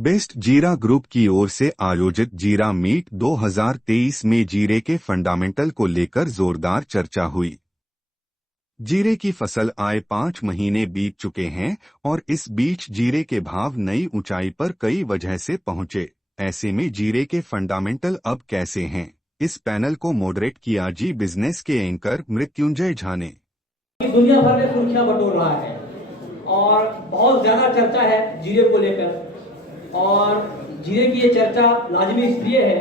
Best जीरा group की ओर से आयोजित जीरा मीट 2023 में जीरे के फंडामेंटल को लेकर जोरदार चर्चा हुई। जीरे की फसल आए 5 महीने बीत चुके हैं और इस बीच जीरे के भाव नई ऊंचाई पर कई वजह से पहुंचे। ऐसे में जीरे के फंडामेंटल अब कैसे हैं? इस पैनल को मॉडरेट किया जी बिजनेस के एंकर मृत्युंजय झा ने। दुनिया भर में सुर्खियां बटोर रहा है और बहुत ज्यादा चर्चा है जीरे को लेकर। और जीरे की ये चर्चा लाजमी इसलिए है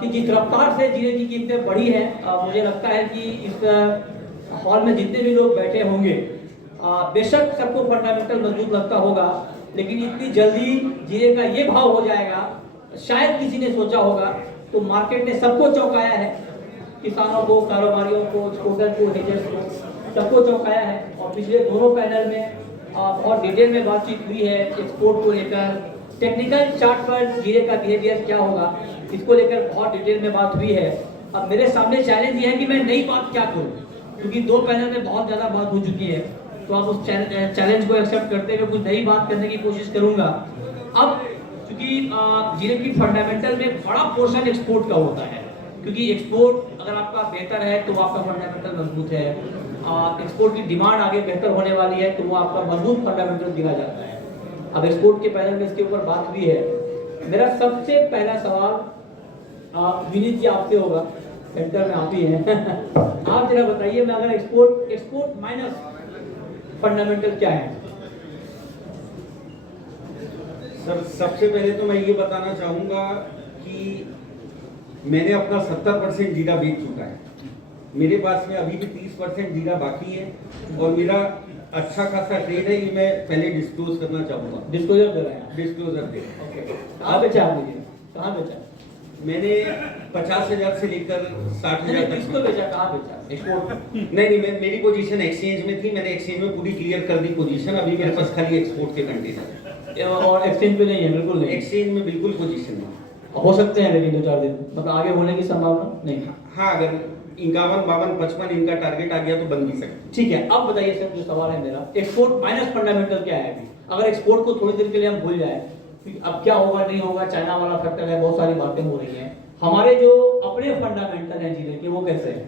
कि जिस रफ्तार से जीरे की कीमतें बढ़ी है, मुझे लगता है कि इस हॉल में जितने भी लोग बैठे होंगे, बेशक सबको फंडामेंटल मजबूत लगता होगा, लेकिन इतनी जल्दी जीरे का ये भाव हो जाएगा शायद किसी ने सोचा होगा। तो मार्केट ने सबको चौंकाया है, किसानों को, कारोबारियों को, एक्सपोर्टर को, हेजर्स को, सबको चौंकाया है। और पिछले दोनों पैनल में बहुत डिटेल में बातचीत हुई है एक्सपोर्ट को लेकर। टेक्निकल चार्ट पर जीरे का बिहेवियर क्या होगा, इसको लेकर बहुत डिटेल में बात हुई है। अब मेरे सामने चैलेंज ये है कि मैं नई बात क्या करूं, क्योंकि दो पैनल में बहुत ज्यादा बात हो चुकी है। तो आप उस चैलेंज को एक्सेप्ट करते हुए कुछ नई बात करने की कोशिश करूंगा। अब क्योंकि जीरे की फंडामेंटल में बड़ा पोर्शन एक्सपोर्ट का होता है, क्योंकि एक्सपोर्ट अगर आपका बेहतर है तो आपका फंडामेंटल मजबूत है। एक्सपोर्ट की डिमांड आगे बेहतर होने वाली है तो वो आपका मजबूत फंडामेंटल गिना जाता है। अब एक्सपोर्ट के पैनल में इसके ऊपर बात हुई है। मेरा सबसे पहला सवाल विनीत जी आपसे होगा, सेंटर में आप ही हैं। आप जरा बताइए, मैं अगर एक्सपोर्ट माइनस फंडामेंटल क्या है? सर, सबसे पहले तो मैं ये बताना चाहूंगा कि मैंने अपना 70% जीरा बेच चुका है। मेरे पास में अभी भी 30% जीरा बाकी है और मेरा अच्छा खासा ट्रेड है। ये मैं पहले डिस्क्लोज करना चाहूंगा। डिस्क्लोजर दे रहे हैं? डिस्क्लोजर दे। कहाँ बेचा आपने? कहाँ बेचा? मैंने 50,000 से लेकर 60,000 तक। किसको बेचा, कहाँ बेचा? एक्सपोर्ट? नहीं, मेरी पोजीशन एक्सचेंज में थी। मैंने एक्सचेंज में पूरी क्लियर कर दी पोजीशन। अभी मेरे पास खाली एक्सपोर्ट के कंटेनर है और एक्सचेंज पे नहीं है? बिल्कुल नहीं। एक्सचेंज में बिल्कुल पोजीशन नहीं। हो सकते हैं लेकिन 2-4 दिन मतलब आगे होने की संभावना नहीं। हाँ, अगर 51, 52, 55 इनका टारगेट आ गया तो बन भी सकते। ठीक है, अब बताइए सर, जो सवाल है मेरा, एक्सपोर्ट माइनस फंडामेंटल क्या है? अगर एक्सपोर्ट को थोड़ी देर के लिए हम भूल जाए, अब क्या होगा नहीं होगा, चाइना वाला फैक्टर है, बहुत सारी बातें हो रही हैं। हमारे जो अपने फंडामेंटल हैं जीरे के, वो कैसे हैं?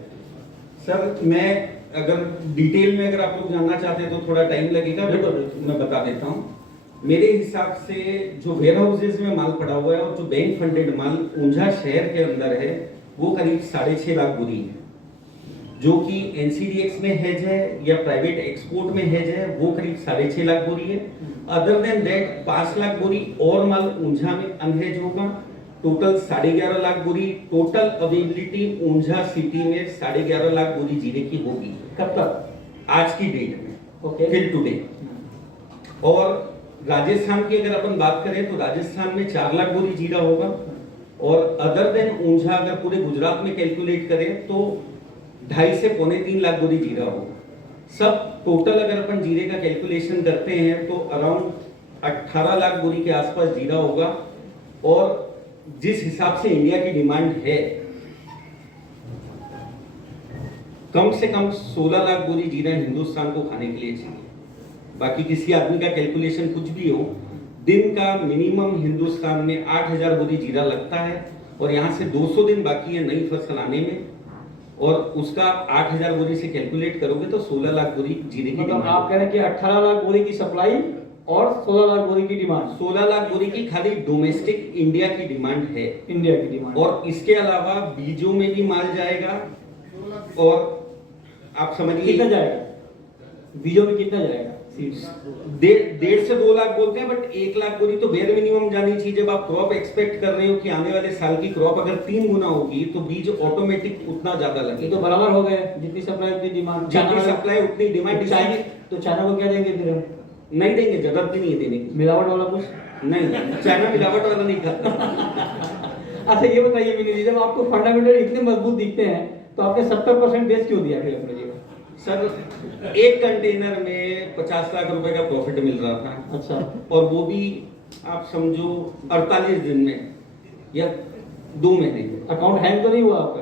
सर, मैं अगर डिटेल में अगर आप लोग जानना चाहते हैं तो थोड़ा टाइम लगेगा, मैं बता देता हूँ। मेरे हिसाब से जो वेयर हाउसेज में माल पड़ा हुआ है और जो बैंक फंडेड माल ऊंझा शहर के अंदर है, वो करीब 6.5 लाख बोरी है। जो कि एनसीडीएक्स में हेज है या प्राइवेट एक्सपोर्ट में हेज है, वो करीब 6.5 लाख बोरी है। अदर देन दैट 5 लाख बोरी और माल ऊंझा में अनहेज होगा। टोटल 11.5 लाख बोरी टोटल अवेलेबिलिटी ऊंझा सिटी में 11.5 लाख बोरी जीरे की होगी। कब तक? आज की डेट में, ओके, टिल टुडे। और राजस्थान की अगर अपन बात करें तो राजस्थान में 4 लाख बोरी जीरा होगा। और अदर देन ऊंझा अगर पूरे गुजरात में कैलकुलेट करें तो 2.5 से 3.25 लाख बोरी जीरा होगा। सब टोटल अगर अपन जीरे का कैलकुलेशन करते हैं तो अराउंड 18 लाख बोरी के आसपास जीरा होगा। और जिस हिसाब से इंडिया की डिमांड है, कम से कम 16 लाख बोरी जीरा हिंदुस्तान को खाने के लिए चाहिए। बाकी किसी आदमी का कैलकुलेशन कुछ भी हो, दिन का मिनिमम हिंदुस्तान में 8,000 बोरी जीरा लगता है और यहाँ से 200 दिन बाकी है नई फसल आने में। और उसका 8,000 बोरी से कैलकुलेट करोगे तो 16 लाख बोरी जीरे की मतलब आप कह रहे हैं कि 18 लाख बोरी की सप्लाई और 16 लाख बोरी की डिमांड। 16 लाख बोरी की खाली डोमेस्टिक इंडिया की डिमांड है, इंडिया की डिमांड। और इसके अलावा बीजों में भी माल जाएगा। और आप समझिए कितना जाएगा बीजों में? कितना जाएगा? 1.5 से 2 लाख बोलते हैं, बट 1 लाख बोरी तो बेयर मिनिमम जानी चाहिए। जब आप क्रॉप एक्सपेक्ट कर रहे हो कि आने वाले साल की क्रॉप अगर 3 गुना होगी तो बीज ऑटोमेटिक उतना ज्यादा लगे। तो बराबर हो गए, जितनी सप्लाई उतनी डिमांड। जितनी सप्लाई उतनी डिमांड। तो चाइना को क्या देंगे फिर हम? नहीं देंगे, जरूरत भी नहीं है देने की। मिलावट वाला कुछ नहीं, चाइना मिलावट वाला नहीं करता। अच्छा, ये बताइए विनीत जी, जब आपको फंडामेंटल इतने मजबूत दिखते हैं तो आपने 70% बेच क्यों दिया फिर अपने जीवन? सर, एक कंटेनर में 50 लाख रुपए का प्रॉफिट मिल रहा था। अच्छा। और वो भी आप समझो 48 दिन में या 2 महीने में। अकाउंट हैंग तो नहीं हुआ आपका?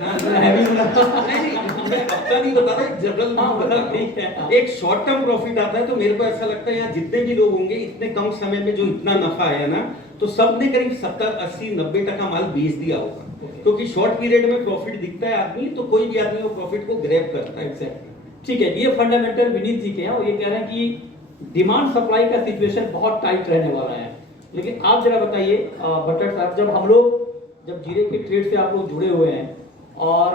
हाँ, नहीं, मैं आपका नहीं बता रहा, जनरल हाँ, मतलब ठीक है, हाँ। एक शॉर्ट टर्म प्रॉफिट आता है तो मेरे को ऐसा लगता है यहाँ जितने भी लोग होंगे इतने कम समय में जो इतना नफा आया ना, तो सबने करीब 70-80-90% माल बेच दिया होगा, क्योंकि शॉर्ट पीरियड में प्रॉफिट दिखता है आदमी, तो कोई भी आदमी वो प्रॉफिट को ग्रैब करता है। एग्जैक्टली, ठीक है। ये फंडामेंटल विनीत जी के हैं और ये कह रहे हैं कि डिमांड सप्लाई का सिचुएशन बहुत टाइट रहने वाला है। लेकिन आप जरा बताइए भट्टर साहब, जब जीरे के ट्रेड से आप लोग जुड़े हुए हैं और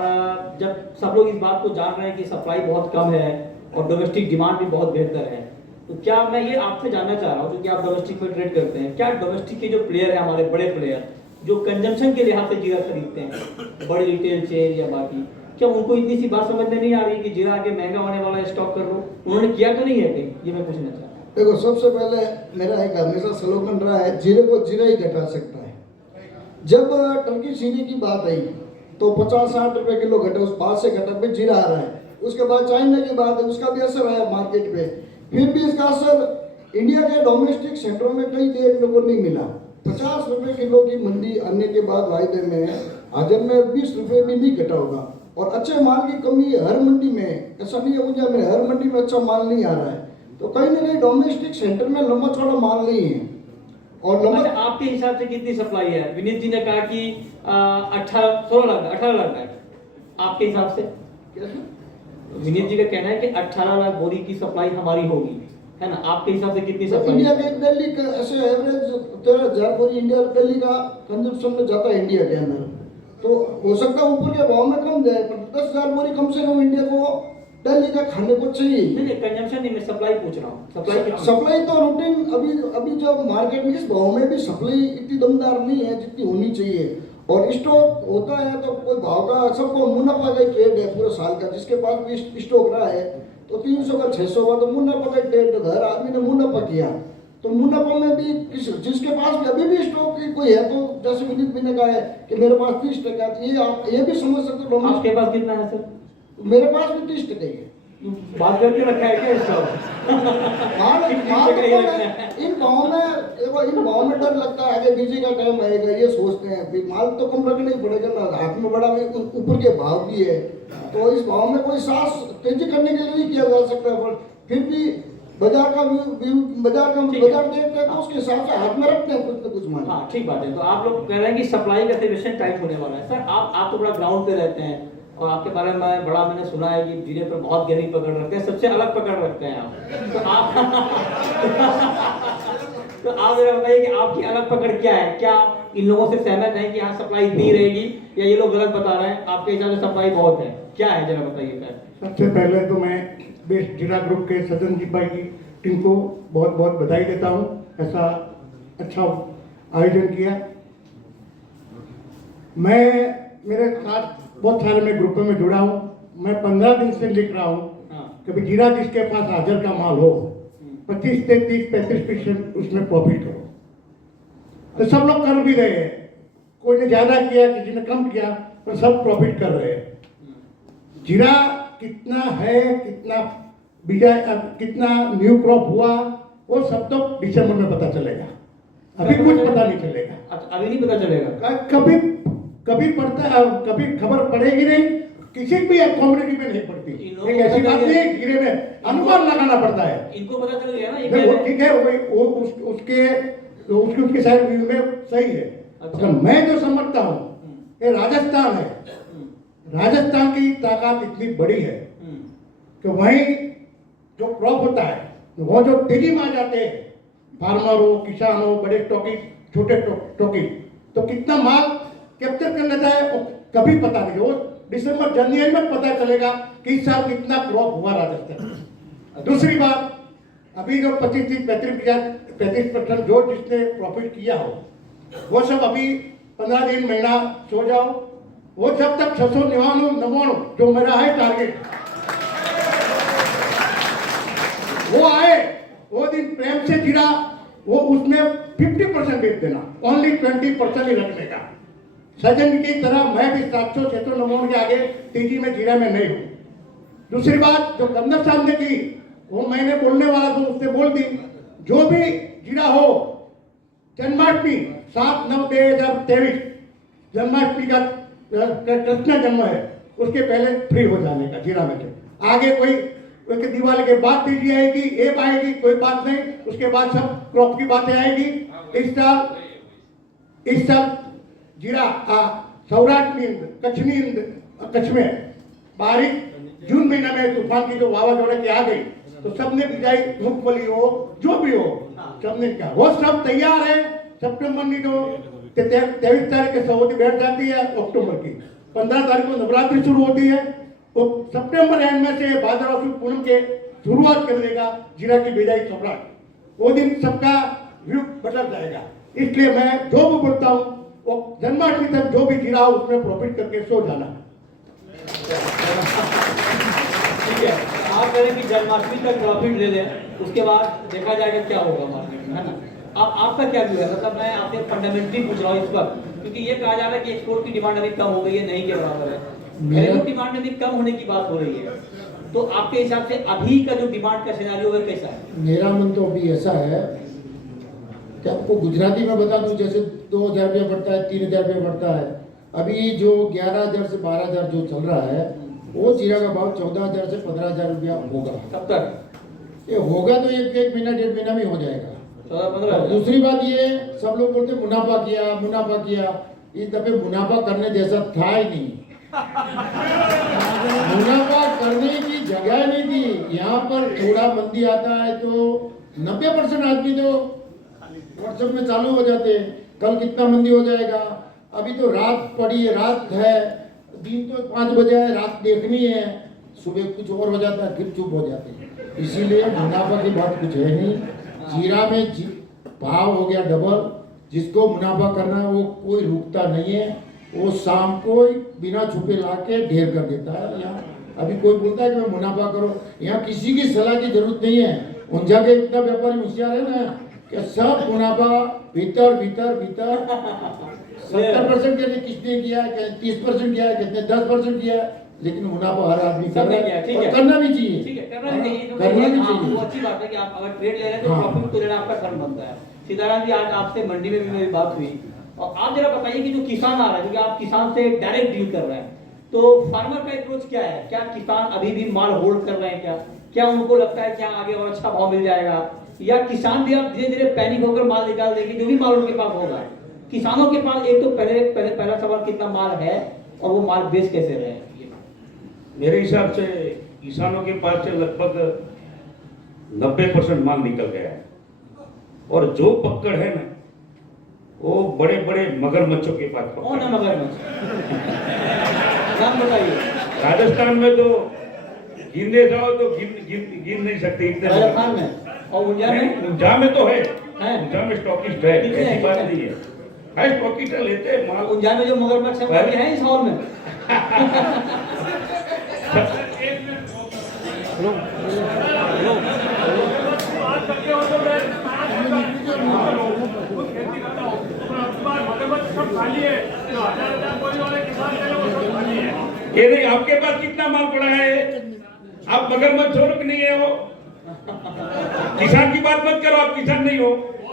जब सब लोग इस बात को जान रहे हैं कि सप्लाई बहुत कम है और डोमेस्टिक डिमांड भी बहुत बेहतर है, तो क्या मैं ये आपसे जानना चाह रहा हूँ, क्योंकि आप डोमेस्टिक में ट्रेड करते हैं, क्या डोमेस्टिक के जो प्लेयर हैं, हमारे बड़े प्लेयर जो कंजम्पशन के लिहाज से जीरा खरीदते हैं, बड़े रिटेल चेन या बाकी, क्या उनको इतनी सी बात समझ में नहीं आ रही कि जीरा आगे महंगा होने वाला है, स्टॉक कर लो? उन्होंने किया तो नहीं है कहीं? ये मैं पूछना चाहता हूँ। देखो, सबसे पहले मेरा एक हमेशा स्लोगन रहा है, जीरे को जीरा ही घटा सकता है। जब टर्की चीनी की बात आई तो 50-60 रुपए किलो घटा, उस बात से घटा पे जीरा आ रहा है। उसके बाद चाइना की बात है, उसका भी असर आया मार्केट पे, फिर भी इसका असर इंडिया के डोमेस्टिक सेंटरों में कहीं देखने को नहीं मिला। 50 रुपए किलो की मंदी आने के बाद वायदे में हाजिर में 20 रुपए भी नहीं घटा होगा। और अच्छे माल की कमी हर मंडी में, ऐसा नहीं है ऊंचा में हर मंडी में अच्छा माल नहीं आ रहा है, तो कहीं ना कहीं डोमेस्टिक सेंटर में लंबा चौड़ा माल नहीं है। और लंबा अच्छा, आपके हिसाब से कितनी सप्लाई है? विनीत जी ने कहा कि 18 लाख है। आपके हिसाब से? विनीत जी का कहना है कि 18 लाख बोरी की सप्लाई हमारी होगी, है ना? आपके हिसाब से कितनी सप्लाई? इंडिया के दिल्ली का ऐसे एवरेज 13,000 बोरी इंडिया दिल्ली का कंजप्शन में जाता है इंडिया के अंदर, तो हो सकता है ऊपर के भाव में कम जाए, पर 10,000 बोरी कम से कम इंडिया को दिल्ली का खाने को चाहिए। नहीं, कंजम्पशन नहीं, मैं सप्लाई पूछ रहा हूँ। सप्लाई तो रूटीन अभी जो मार्केट में इस भाव में भी सप्लाई इतनी दमदार नहीं है जितनी होनी चाहिए। और स्टॉक होता है तो कोई भाव का, सबको मुनाफा का ट्रेड है पूरे साल का, जिसके पास भी स्टॉक रहा है तो 300 का 600 का तो मुनाफा का ट्रेड, हर आदमी ने मुनाफा किया, तो मुनाफा में भी जिसके पास भी अभी भी स्टॉक कोई है, तो जैसे विनीत भी ने कहा है कि मेरे पास 30%, ये आप ये भी समझ सकते हो। आपके पास कितना है सर? मेरे पास भी 30% ही है। बात करके रखा है क्या इसका? इन भाव में डर लगता है, आगे बीजे का टाइम आएगा, ये सोचते हैं फिर माल तो कम रखना ही पड़ेगा ना, हाथ में बड़ा भी ऊपर के भाव भी है, तो इस भाव में कोई सांस तेजी करने के लिए नहीं किया जा सकता, पर फिर भी बाजार देखते हैं तो उसके हिसाब से हाथ में रखते हैं कुछ न कुछ माल। हाँ, ठीक बात है। तो आप लोग कह रहे हैं कि सप्लाई का सिचुएशन टाइट होने वाला है। सर, आप तो बड़ा ग्राउंड पे रहते हैं और आपके बारे में मैंने सुना है कि जीरे पर बहुत गहरी पकड़ रखते हैं, सबसे अलग पकड़ रखते हैं आप। तो आप जरा बताइए कि आपकी अलग पकड़ क्या है? क्या आप इन लोगों से सहमत हैं कि यहाँ सप्लाई इतनी रहेगी, या ये लोग गलत बता रहे हैं, आपके हिसाब से सप्लाई बहुत है? क्या है, जरा बताइए सर। सबसे पहले तो मैं बेस्ट जीरा ग्रुप के सज्जन जी भाई की टीम को बहुत बहुत बधाई देता हूँ, ऐसा अच्छा आयोजन किया। मैं मेरे साथ बहुत सारे मैं ग्रुपों में जुड़ा हूँ, मैं 15 दिन से लिख रहा हूँ कि जीरा जिसके पास हाजिर का माल हो 25 से 30-35% उसमें प्रॉफिट हो, तो सब लोग कर भी रहे हैं, कोई ने ज्यादा किया किसी ने कम किया, पर सब प्रॉफिट कर रहे हैं। जीरा कितना है, कितना बीजा, कितना न्यू क्रॉप हुआ, वो सब तो दिसंबर में पता चलेगा, अभी कुछ पता नहीं चलेगा। अभी नहीं पता चलेगा? कभी पड़ता है, कभी खबर पड़ेगी नहीं, किसी भी कम्युनिटी में नहीं पड़ती। एक ऐसी बात नहीं है, जीरे में अनुमान लगाना पड़ता है। इनको पता चल गया ना, ये वो ठीक है, वो उसके साइड व्यू में सही है। अच्छा। मैं जो समझता हूँ ये राजस्थान है, राजस्थान की ताकत इतनी बड़ी है कि वहीं जो क्रॉप होता है वो जो तेजी में आ जाते हैं, फार्मर हो, किसान हो, बड़े स्टॉकी, छोटे स्टॉकी, तो कितना माल कैप्चर कर लेता है वो कभी पता नहीं। वो दिसंबर जनवरी में पता चलेगा कि इस साल कितना क्रॉप हुआ राजस्थान। दूसरी बात, अभी जो 25-35% जो जिसने प्रॉफिट किया हो, वो सब अभी 15 दिन महीना सो जाओ, वो जब तक 699 जो मेरा है टारगेट वो आए, वो दिन प्रेम से जीरा वो उसमें 50% बेच देना, ओनली 20% ही रखने का। सजन की तरह मैं भी 700-699 के आगे तेजी में जीरा में नहीं हूँ। दूसरी बात जो कंदर साहब ने की, वो मैंने बोलने वाला तो उससे बोल दी, जो भी जीरा हो, जन्माष्टमी 7/9/2023 जन्माष्टमी का कृष्ण जन्म है, उसके पहले फ्री हो जाने का जीरा में से। आगे कोई दिवाली के बाद तेजी आएगी, एप आएगी, कोई बात नहीं, उसके बाद सब क्रॉप की बातें आएगी। इस साल जीरा सौराष्ट्र ની અંદર कच्छ में बारिश जून महीना में तूफान की जो वावाजोड़ा की आ गई तो सबने बिजाई मूंगफली हो जो भी हो सबने क्या वो सब तैयार है। सितंबर की जो 23 तारीख के सौदी बैठ जाती है, अक्टूबर की 15 तारीख को नवरात्रि शुरू होती है, तो सितंबर एंड में से भाद्रवा शुक्ल पूनम के शुरुआत कर देगा जीरा की बिजाई सम्राट। वो दिन सबका व्यू बदल जाएगा। इसलिए मैं जो भी बोलता हूँ वो जन्माष्टमी तक जो भी जीरा हो उसमें प्रॉफिट करके सो जाना। ठीक है, आप कह रहे हैं कि जन्माष्टमी तक प्रॉफिट ले लें, उसके बाद देखा जाएगा क्या होगा मार्केट में, है ना। अब आपका क्या व्यू है? मतलब मैं आपसे फंडामेंटली पूछ रहा हूँ इस वक्त, क्योंकि ये कहा जा रहा है कि एक्सपोर्ट की डिमांड अभी कम हो गई है, नहीं के बराबर है, घरेलू डिमांड में भी कम होने की बात हो रही है। तो आपके हिसाब से अभी का जो डिमांड का सिनेरियो है कैसा है? मेरा मन तो अभी ऐसा है कि आपको गुजराती में बता दूं, जैसे 2000 रुपया बढ़ता है, 3000 रुपया बढ़ता है। अभी जो 11,000 से 12,000 जो चल रहा है वो जीरा का भाव 14,000 से 15,000 रुपया होगा। कब तक? ये होगा तो एक महीना 1.5 महीना में हो जाएगा। 14-15। दूसरी बात ये, सब लोग बोलते मुनाफा किया, इस दफे मुनाफा करने जैसा था ही नहीं। मुनाफा करने की जगह नहीं थी। यहाँ पर थोड़ा मंदी आता है तो 90% आदमी तो व्हाट्सएप में चालू हो जाते हैं, कल कितना मंदी हो जाएगा। अभी तो रात पड़ी है, रात है, दिन तो 5 बजे है, रात देखनी है, सुबह कुछ और हो जाता है, फिर चुप हो जाते हैं। इसीलिए मुनाफा की बात कुछ है नहीं। जीरा में भाव हो गया डबल, जिसको मुनाफा करना है वो कोई रुकता नहीं है, वो शाम को बिना छुपे लाके ढेर कर देता है। यहाँ अभी कोई बोलता है कि मैं मुनाफा करो, यहाँ किसी की सलाह की जरूरत नहीं है। उनजा के इतना व्यापारी होशियार है ना कि सब मुनाफा भीतर 70% के लिए किसने किया है, 30% किया है, कितने 10% किया है, लेकिन मुनाफा हर आदमी कर रहा है और करना भी चाहिए। ठीक है, करना भी चाहिए। करना भी हाँ, चाहिए। वो अच्छी बात है कि आप अगर ट्रेड ले रहे हैं तो हाँ। प्रॉफिट तो लेना आपका धर्म बनता है। सीताराम जी, आज आपसे मंडी में भी मेरी बात हुई और आप जरा बताइए कि जो किसान आ रहा है, क्योंकि आप किसान से डायरेक्ट डील कर रहे हैं, तो फार्मर का अप्रोच क्या है? क्या किसान अभी भी माल होल्ड कर रहे हैं? क्या उनको लगता है क्या आगे और अच्छा भाव मिल जाएगा, या किसान भी अब धीरे धीरे पैनिक होकर माल निकाल देंगे जो भी माल उनके पास होगा? किसानों के पास एक तो पहला सवाल, कितना माल है और वो माल बेच कैसे रहे हैं? मेरे हिसाब से किसानों के पास से लगभग 90% माल निकल गया है, और जो पकड़ है ना वो बड़े बड़े मगरमच्छों के पास पकड़ कौन है मगरमच्छ? नाम बताइए। राजस्थान में तो गिनने जाओ तो गिन नहीं सकते इतने। राजस्थान में और उंजा में? उंजा में तो है, है? उंजा में स्टॉकिस्ट है, कितने ऐसी हैं? बात नहीं है स्टॉकिस्ट लेते हैं माल। उंजा में जो मगरमच्छ है वो अभी है इस हॉल में? ये नहीं, आपके पास कितना माल पड़ा है? आप मगरमच्छ हो कि नहीं है? वो किसान की बात मत करो, आप किसान नहीं हो।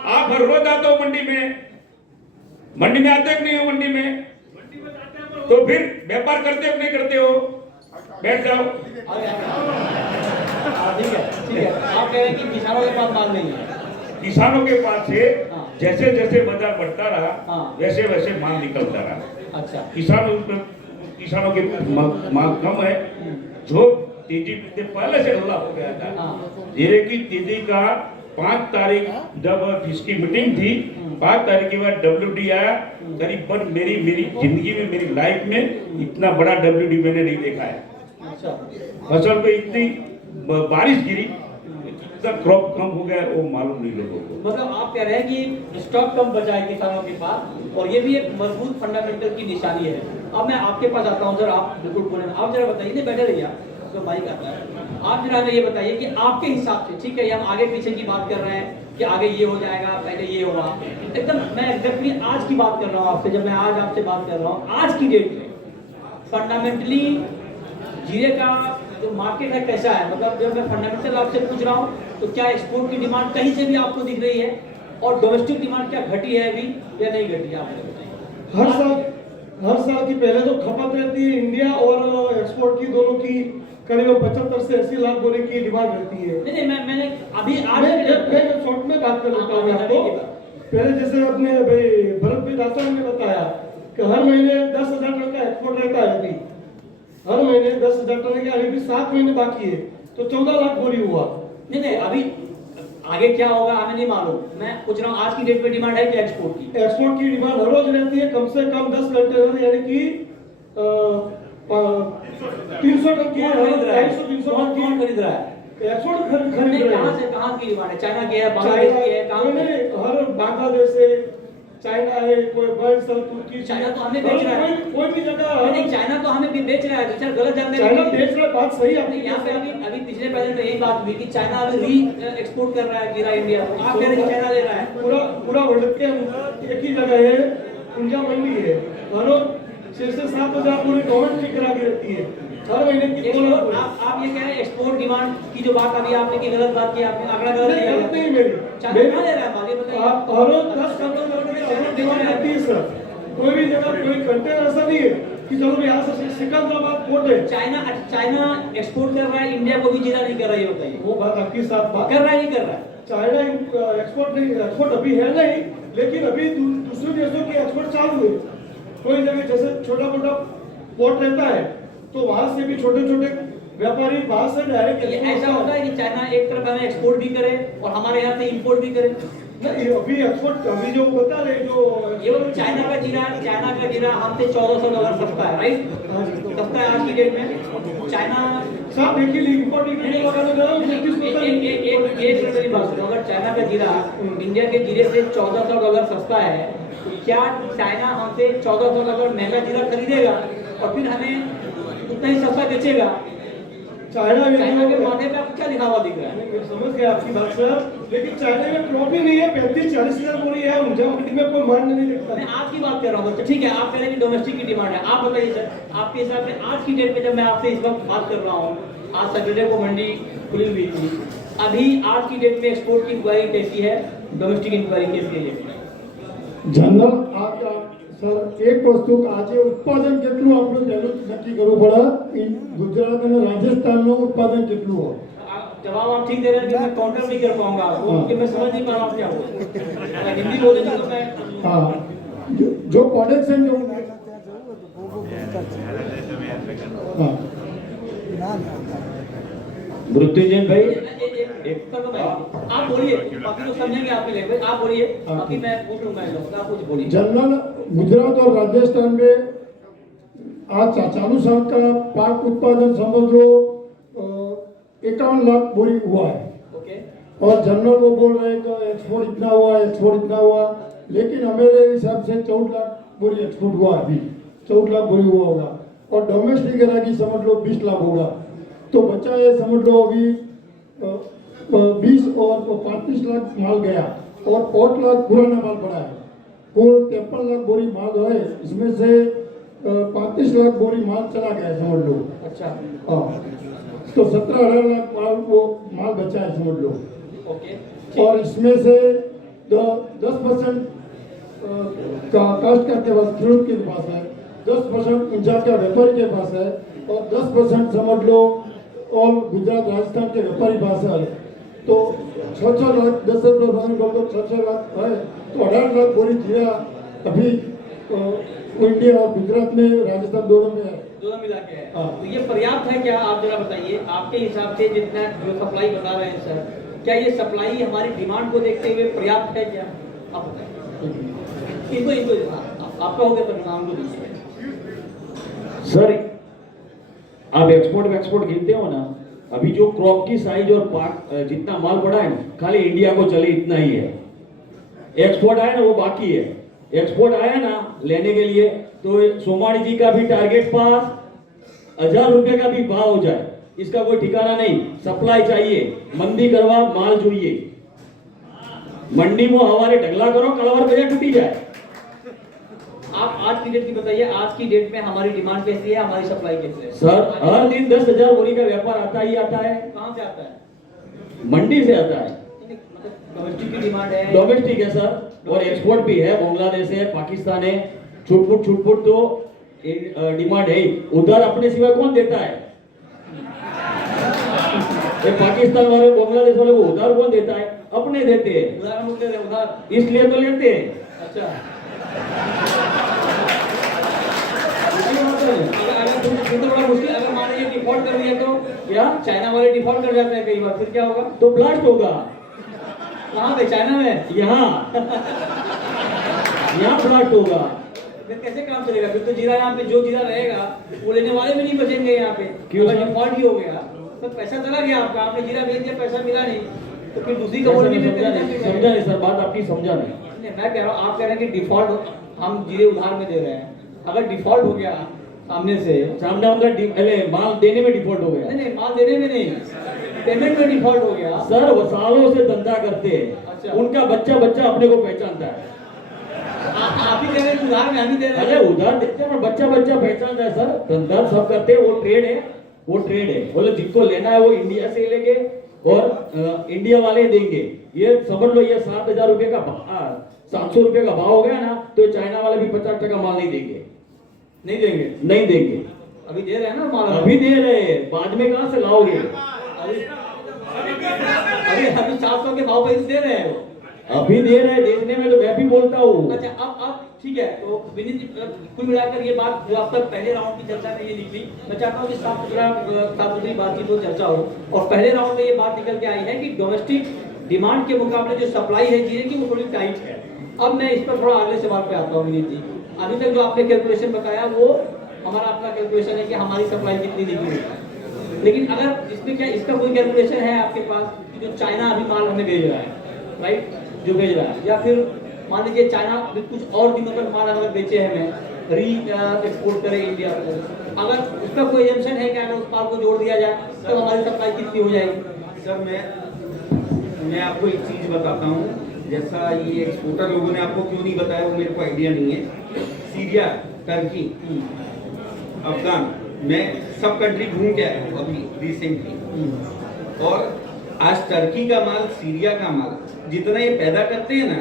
आप हर रोज आते हो मंडी में आते कि नहीं हो? मंडी में तो फिर व्यापार करते हो नहीं करते हो? बैठ जाओ। ठीक है, आप कह रहे हैं कि किसानों के पास माल नहीं है। किसानों के पास से हाँ। जैसे जैसे बाजार बढ़ता रहा हाँ। वैसे वैसे माल निकलता रहा। अच्छा। किसानों के माल कम है। जो तेजी से पहले से हल्ला हो गया था, हाँ। जीरे की तेजी का 5 तारीख जब इसकी मीटिंग थी, 5 तारीख के बाद WD आया। करीबन मेरी जिंदगी में, मेरी लाइफ में इतना बड़ा WD मैंने नहीं देखा है। अच्छा। फसल पे इतनी बारिश गिरी, इतना क्रॉप कम हो गया वो मालूम नहीं लोगों को। मतलब आप कह रहे हैं कि स्टॉक कम बचा है किसानों के पास, और ये भी एक मजबूत फंडामेंटल की निशानी है। अब मैं आपके पास आता हूँ सर, आप बिल्कुल बोले, आप जरा बताइए, नहीं बैठे रहिए, तो माइक आता है। आप जरा ये बताइए कि आपके हिसाब से, ठीक है, हम आगे पीछे की बात कर रहे हैं कि आगे ये हो जाएगा, पहले ये होगा, एकदम मैं एग्जैक्टली आज की बात कर रहा हूँ आपसे। जब मैं आज आपसे बात कर रहा हूँ, आज की डेट में फंडामेंटली जीरे का जो मार्केट है कैसा है? मतलब जब मैं फंडामेंटल आपसे पूछ रहा हूँ तो क्या एक्सपोर्ट की डिमांड कहीं से भी आपको दिख रही है, और डोमेस्टिक डिमांड क्या घटी है अभी या नहीं घटी है? आप बताइए। हर साल की पहले तो खपत रहती है इंडिया और एक्सपोर्ट की दोनों की करीब 75 से 80 लाख बोरे की डिमांड रहती है। नहीं मैंने अभी आज मैं शॉर्ट में बात कर लेता हूँ आपको। पहले जैसे अपने भाई भरत भाई दासा ने बताया कि हर महीने 10,000 टन का एक्सपोर्ट रहता है। अभी हर महीने 10,000 टन के, अभी भी 7 महीने बाकी है तो 14 लाख बोरी हुआ। नहीं अभी आगे क्या होगा हमें नहीं मालूम। मैं पूछ रहा हूँ आज की डेट में डिमांड है क्या एक्सपोर्ट की? एक्सपोर्ट की डिमांड हर रोज रहती है कम से कम 10 कंटेनर, यानी कि 300 टन की, 250-300 टन की खरीद रहा है। एक्सपोर्ट खरीद रहे हैं। कहाँ की डिमांड है? चाइना की है, बांग्लादेश की है, कहाँ की है? हर बांग्लादेश से, चाइना है, कोई बर्ड तुर्की, चाइना तो हमें बेच रहा है। कोई भी जगह नहीं चाइना तो हमें भी बेच रहा है। तो सर गलत जानते चाइना बेच रहा है, बात सही है नहीं, आपकी। यहाँ पे अभी पिछले पहले में यही बात हुई कि चाइना अभी री एक्सपोर्ट कर रहा है जीरा इंडिया को। आप कह रहे हैं कि चाइना ले रहा है। पूरा वर्ल्ड के अंदर एक ही जगह है, इंडिया मंडी है। हर रोज 6 से 7 हजार पूरी गवर्नमेंट की करा के रहती है हर महीने की। आप ये कह रहे हैं एक्सपोर्ट डिमांड की जो बात अभी आपने की गलत बात की, आपने आंकड़ा गलत दिया। गलत नहीं मेरी। चाइना कहाँ ले रहा है माल, ये बताइए। हर रोज 10 कंटेनर की डिमांड रहती है सर। कोई भी जगह कोई कंटेनर ऐसा नहीं है कि चलो यहाँ से सिकंदराबाद पोर्ट है। चाइना एक्सपोर्ट कर रहा है, इंडिया को भी जीरा नहीं कर रहा है, बताइए। वो बात आपकी साथ बात कर रहा है नहीं कर रहा है? चाइना एक्सपोर्ट नहीं, एक्सपोर्ट अभी है नहीं, लेकिन अभी दूसरे देशों की एक्सपोर्ट चालू है। कोई जगह जैसे छोटा मोटा पोर्ट रहता है तो वहां से भी छोटे छोटे व्यापारी वहां से डायरेक्ट। ऐसा होता है कि चाइना एक तरफ हमें एक्सपोर्ट भी करे और हमारे यहाँ से इंपोर्ट भी करे? नहीं, अभी एक्सपोर्ट अभी जो बता रहे जो ये चाइना का जीरा हमसे $1400 सस्ता है, राइट? सस्ता है आज की डेट में। चाइना साहब देखिए इंपोर्ट एक मेरी बात सुनो, अगर चाइना का जीरा इंडिया के जीरे से $1400 सस्ता है, तो क्या चाइना हमसे $1400 महंगा जीरा खरीदेगा और फिर हमें उतना ही सस्ता बेचेगा? चाइना के माथे पे आपको क्या लिखा हुआ दिख रहा है? मैं समझ गया आपकी बात सर, लेकिन चाइना में क्रॉप ही नहीं है। 35-40 हजार बोरी है, मुझे मंडी में कोई मान नहीं दिखता। मैं आज की बात कर रहा हूँ। तो ठीक है, आप कह रहे हैं कि डोमेस्टिक की डिमांड है। आप बताइए सर, आपके हिसाब से आज की डेट में जब मैं आपसे इस वक्त बात कर रहा हूँ, आज सैटरडे को मंडी खुली हुई थी, अभी आज की डेट में एक्सपोर्ट की इंक्वायरी कैसी है, डोमेस्टिक इंक्वायरी कैसी है? જનરલ આ સર એક વસ્તુ આજે ઉત્પાદન કેટલું આપણે પહેલું નક્કી કરવું પડે। ગુજરાત અને રાજસ્થાનનું ઉત્પાદન કેટલું હોય। जवाब आप ठीक दे रहे हैं कि मैं काउंटर नहीं कर पाऊंगा आपको, कि मैं समझ नहीं पा रहा हूँ क्या हुआ। हिंदी बोलेंगे तो मैं हाँ जो प्रोडक्शन जो हाँ मृत्युंजय भाई आप बोलिए, बाकी तो समझेंगे आपकी लैंग्वेज। आप बोलिए, बाकी मैं पूछ लूंगा। आप कुछ बोलिए। जनरल गुजरात और राजस्थान में आज चालू साल का पाक उत्पादन समझ लो 51 लाख बोरी हुआ है। ओके। और जनरल वो बोल रहे हैं कि एक्सपोर्ट इतना हुआ, एक्सपोर्ट इतना हुआ, लेकिन हमारे हिसाब से 14 लाख बोरी एक्सपोर्ट हुआ। अभी 14 लाख बोरी हुआ होगा और डोमेस्टिक ग्राहकी समझ लो 20 लाख होगा। तो बचा है समझ लो अभी 20 और 35 लाख माल गया और 5 लाख पुराना माल पड़ा है। कुल 53 लाख बोरी माल है, इसमें से 35 लाख बोरी माल चला गया समझ लो। अच्छा। हाँ, तो 17-18 लाख माल वो माल बचा है समझ लो। ओके। और इसमें से 10% का कास्ट का के पास खेडूत के पास है, 10% पंजाब का व्यापारी के पास है और 10% समझ लो और गुजरात राजस्थान के व्यापारी पास है। तो 6 लाख 10 बोल 6 लाख है, तो 18 लाख बोरी जीरा अभी इंडिया और गुजरात में, राजस्थान दोनों में है। दोनों मिला के है। हाँ। तो ये पर्याप्त है क्या? आप जरा बताइए, आपके हिसाब से जितना जो सप्लाई बता रहे हैं सर, क्या ये सप्लाई हमारी डिमांड को देखते हुए पर्याप्त है क्या? आप बताइए। इनको आपका हो गया तो नाम को दीजिए। सर आप एक्सपोर्ट गिनते हो ना, अभी जो क्रॉप की साइज और पाक जितना माल पड़ा है ना, खाली इंडिया को चले इतना ही है। एक्सपोर्ट आया ना वो बाकी है। एक्सपोर्ट आया ना लेने के लिए तो सोमानी जी का भी टारगेट पास, 1000 रुपए का भी भाव हो जाए, इसका कोई ठिकाना नहीं। सप्लाई चाहिए, मंदी करवा, माल चाहिए। मंडी में हमारे ढगला करो, कलवर बजे टूटी जाए। आप आज की डेट की बताइए, आज की डेट में हमारी डिमांड कैसी है, हमारी सप्लाई कैसी है? सर हर दिन 10,000 बोरी का व्यापार आता ही आता है। कहाँ से आता है? मंडी से आता है। डोमेस्टिक की डिमांड है, डोमेस्टिक है सर, और एक्सपोर्ट भी है। बांग्लादेश है, पाकिस्तान है, छुटपुट तो डिमांड है ही। उधार अपने सिवाय कौन देता है? ये पाकिस्तान वाले, बांग्लादेश वाले को उधार कौन देता है? अपने देते हैं, उधार हम लोग दे रहे हैं, उधार। इसलिए तो लेते हैं। अच्छा, अगर तुम तो बड़ा मुश्किल, अगर मान लीजिए डिफॉल्ट कर दिया तो क्या? चाइना वाले डिफॉल्ट कर जाते हैं कई बार, फिर क्या होगा? तो ब्लास्ट होगा। कहाँ पे? चाइना में? यहाँ ब्लास्ट होगा। फिर कैसे काम चलेगा? फिर तो जीरा यहाँ पे, जो जीरा रहेगा वो लेने वाले भी नहीं बचेंगे यहाँ पे। क्यों? अगर डिफॉल्ट ही हो गया तो पैसा चला गया आपका, आपने जीरा बेच दिया, पैसा मिला नहीं, तो फिर दूसरी कमोडिटी में समझा नहीं सर, बात आपकी समझा नहीं। मैं कह रहा हूँ, आप कह रहे हैं कि डिफॉल्ट हम जीरे उधार में दे रहे हैं, अगर डिफॉल्ट हो गया सामने से, सामने मतलब माल देने में डिफॉल्ट हो गया। नहीं माल देने में नहीं, पेमेंट में डिफॉल्ट हो गया। सर वो सालों से धंधा करते हैं, अच्छा। उनका बच्चा अपने को पहचानता है। आप ही कह रहे हैं उधार में, हम ही दे रहे अरे हैं। उधार देते हैं, बच्चा पहचानता है सर। धंधा सब करते हैं, वो ट्रेड है। बोले जिनको लेना है वो इंडिया से लेंगे और इंडिया वाले देंगे। ये समझ लो, ये 7,000 रुपए का 700 रुपए का भाव हो गया ना, तो चाइना वाले भी 50% माल नहीं देंगे। नहीं देंगे। अभी दे रहे हैं ना माल, अभी दे रहे हैं, बाद में कहां से लाओगे? अभी 700 के भाव पे दे रहे हैं वो। अभी दे रहे हैं, देखने में तो मैं भी बोलता हूँ। अच्छा, अब ठीक है, तो विनीत जी, कुल मिलाकर ये बात जो अब तक पहले राउंड की चर्चा में ये निकली, मैं चाहता हूँ कि साफ सुथरी बातचीत हो, चर्चा हो। और पहले राउंड में ये बात निकल के आई है कि डोमेस्टिक डिमांड के मुकाबले जो सप्लाई है जीरे की वो थोड़ी टाइट है। अब मैं इस पर थोड़ा अगले सवाल पे आता हूँ विनीत जी। अभी तक जो आपने कैलकुलेशन बताया वो हमारा अपना कैलकुलेशन है कि हमारी सप्लाई कितनी निकली, लेकिन अगर इसमें क्या इसका कोई कैलकुलेशन है आपके पास कि जो चाइना अभी माल हमें भेज रहा है, राइट, जो भेज रहा है, या फिर मान लीजिए चाइना अभी कुछ और दिनों तक माल अगर बेचे हमें री एक्सपोर्ट करे इंडिया को, अगर उसका कोई एजम्पशन है कि अगर उस माल को जोड़ दिया जाए तो हमारी सप्लाई कितनी हो जाएगी? सर मैं आपको एक चीज बताता हूँ, जैसा ये एक्सपोर्टर लोगों ने आपको क्यों नहीं बताया वो मेरे को आइडिया नहीं है। सीरिया, टर्की, अफगान, मैं सब कंट्री घूम के आया हूँ अभी रिसेंटली, और आज टर्की का माल, सीरिया का माल जितना ये पैदा करते हैं ना,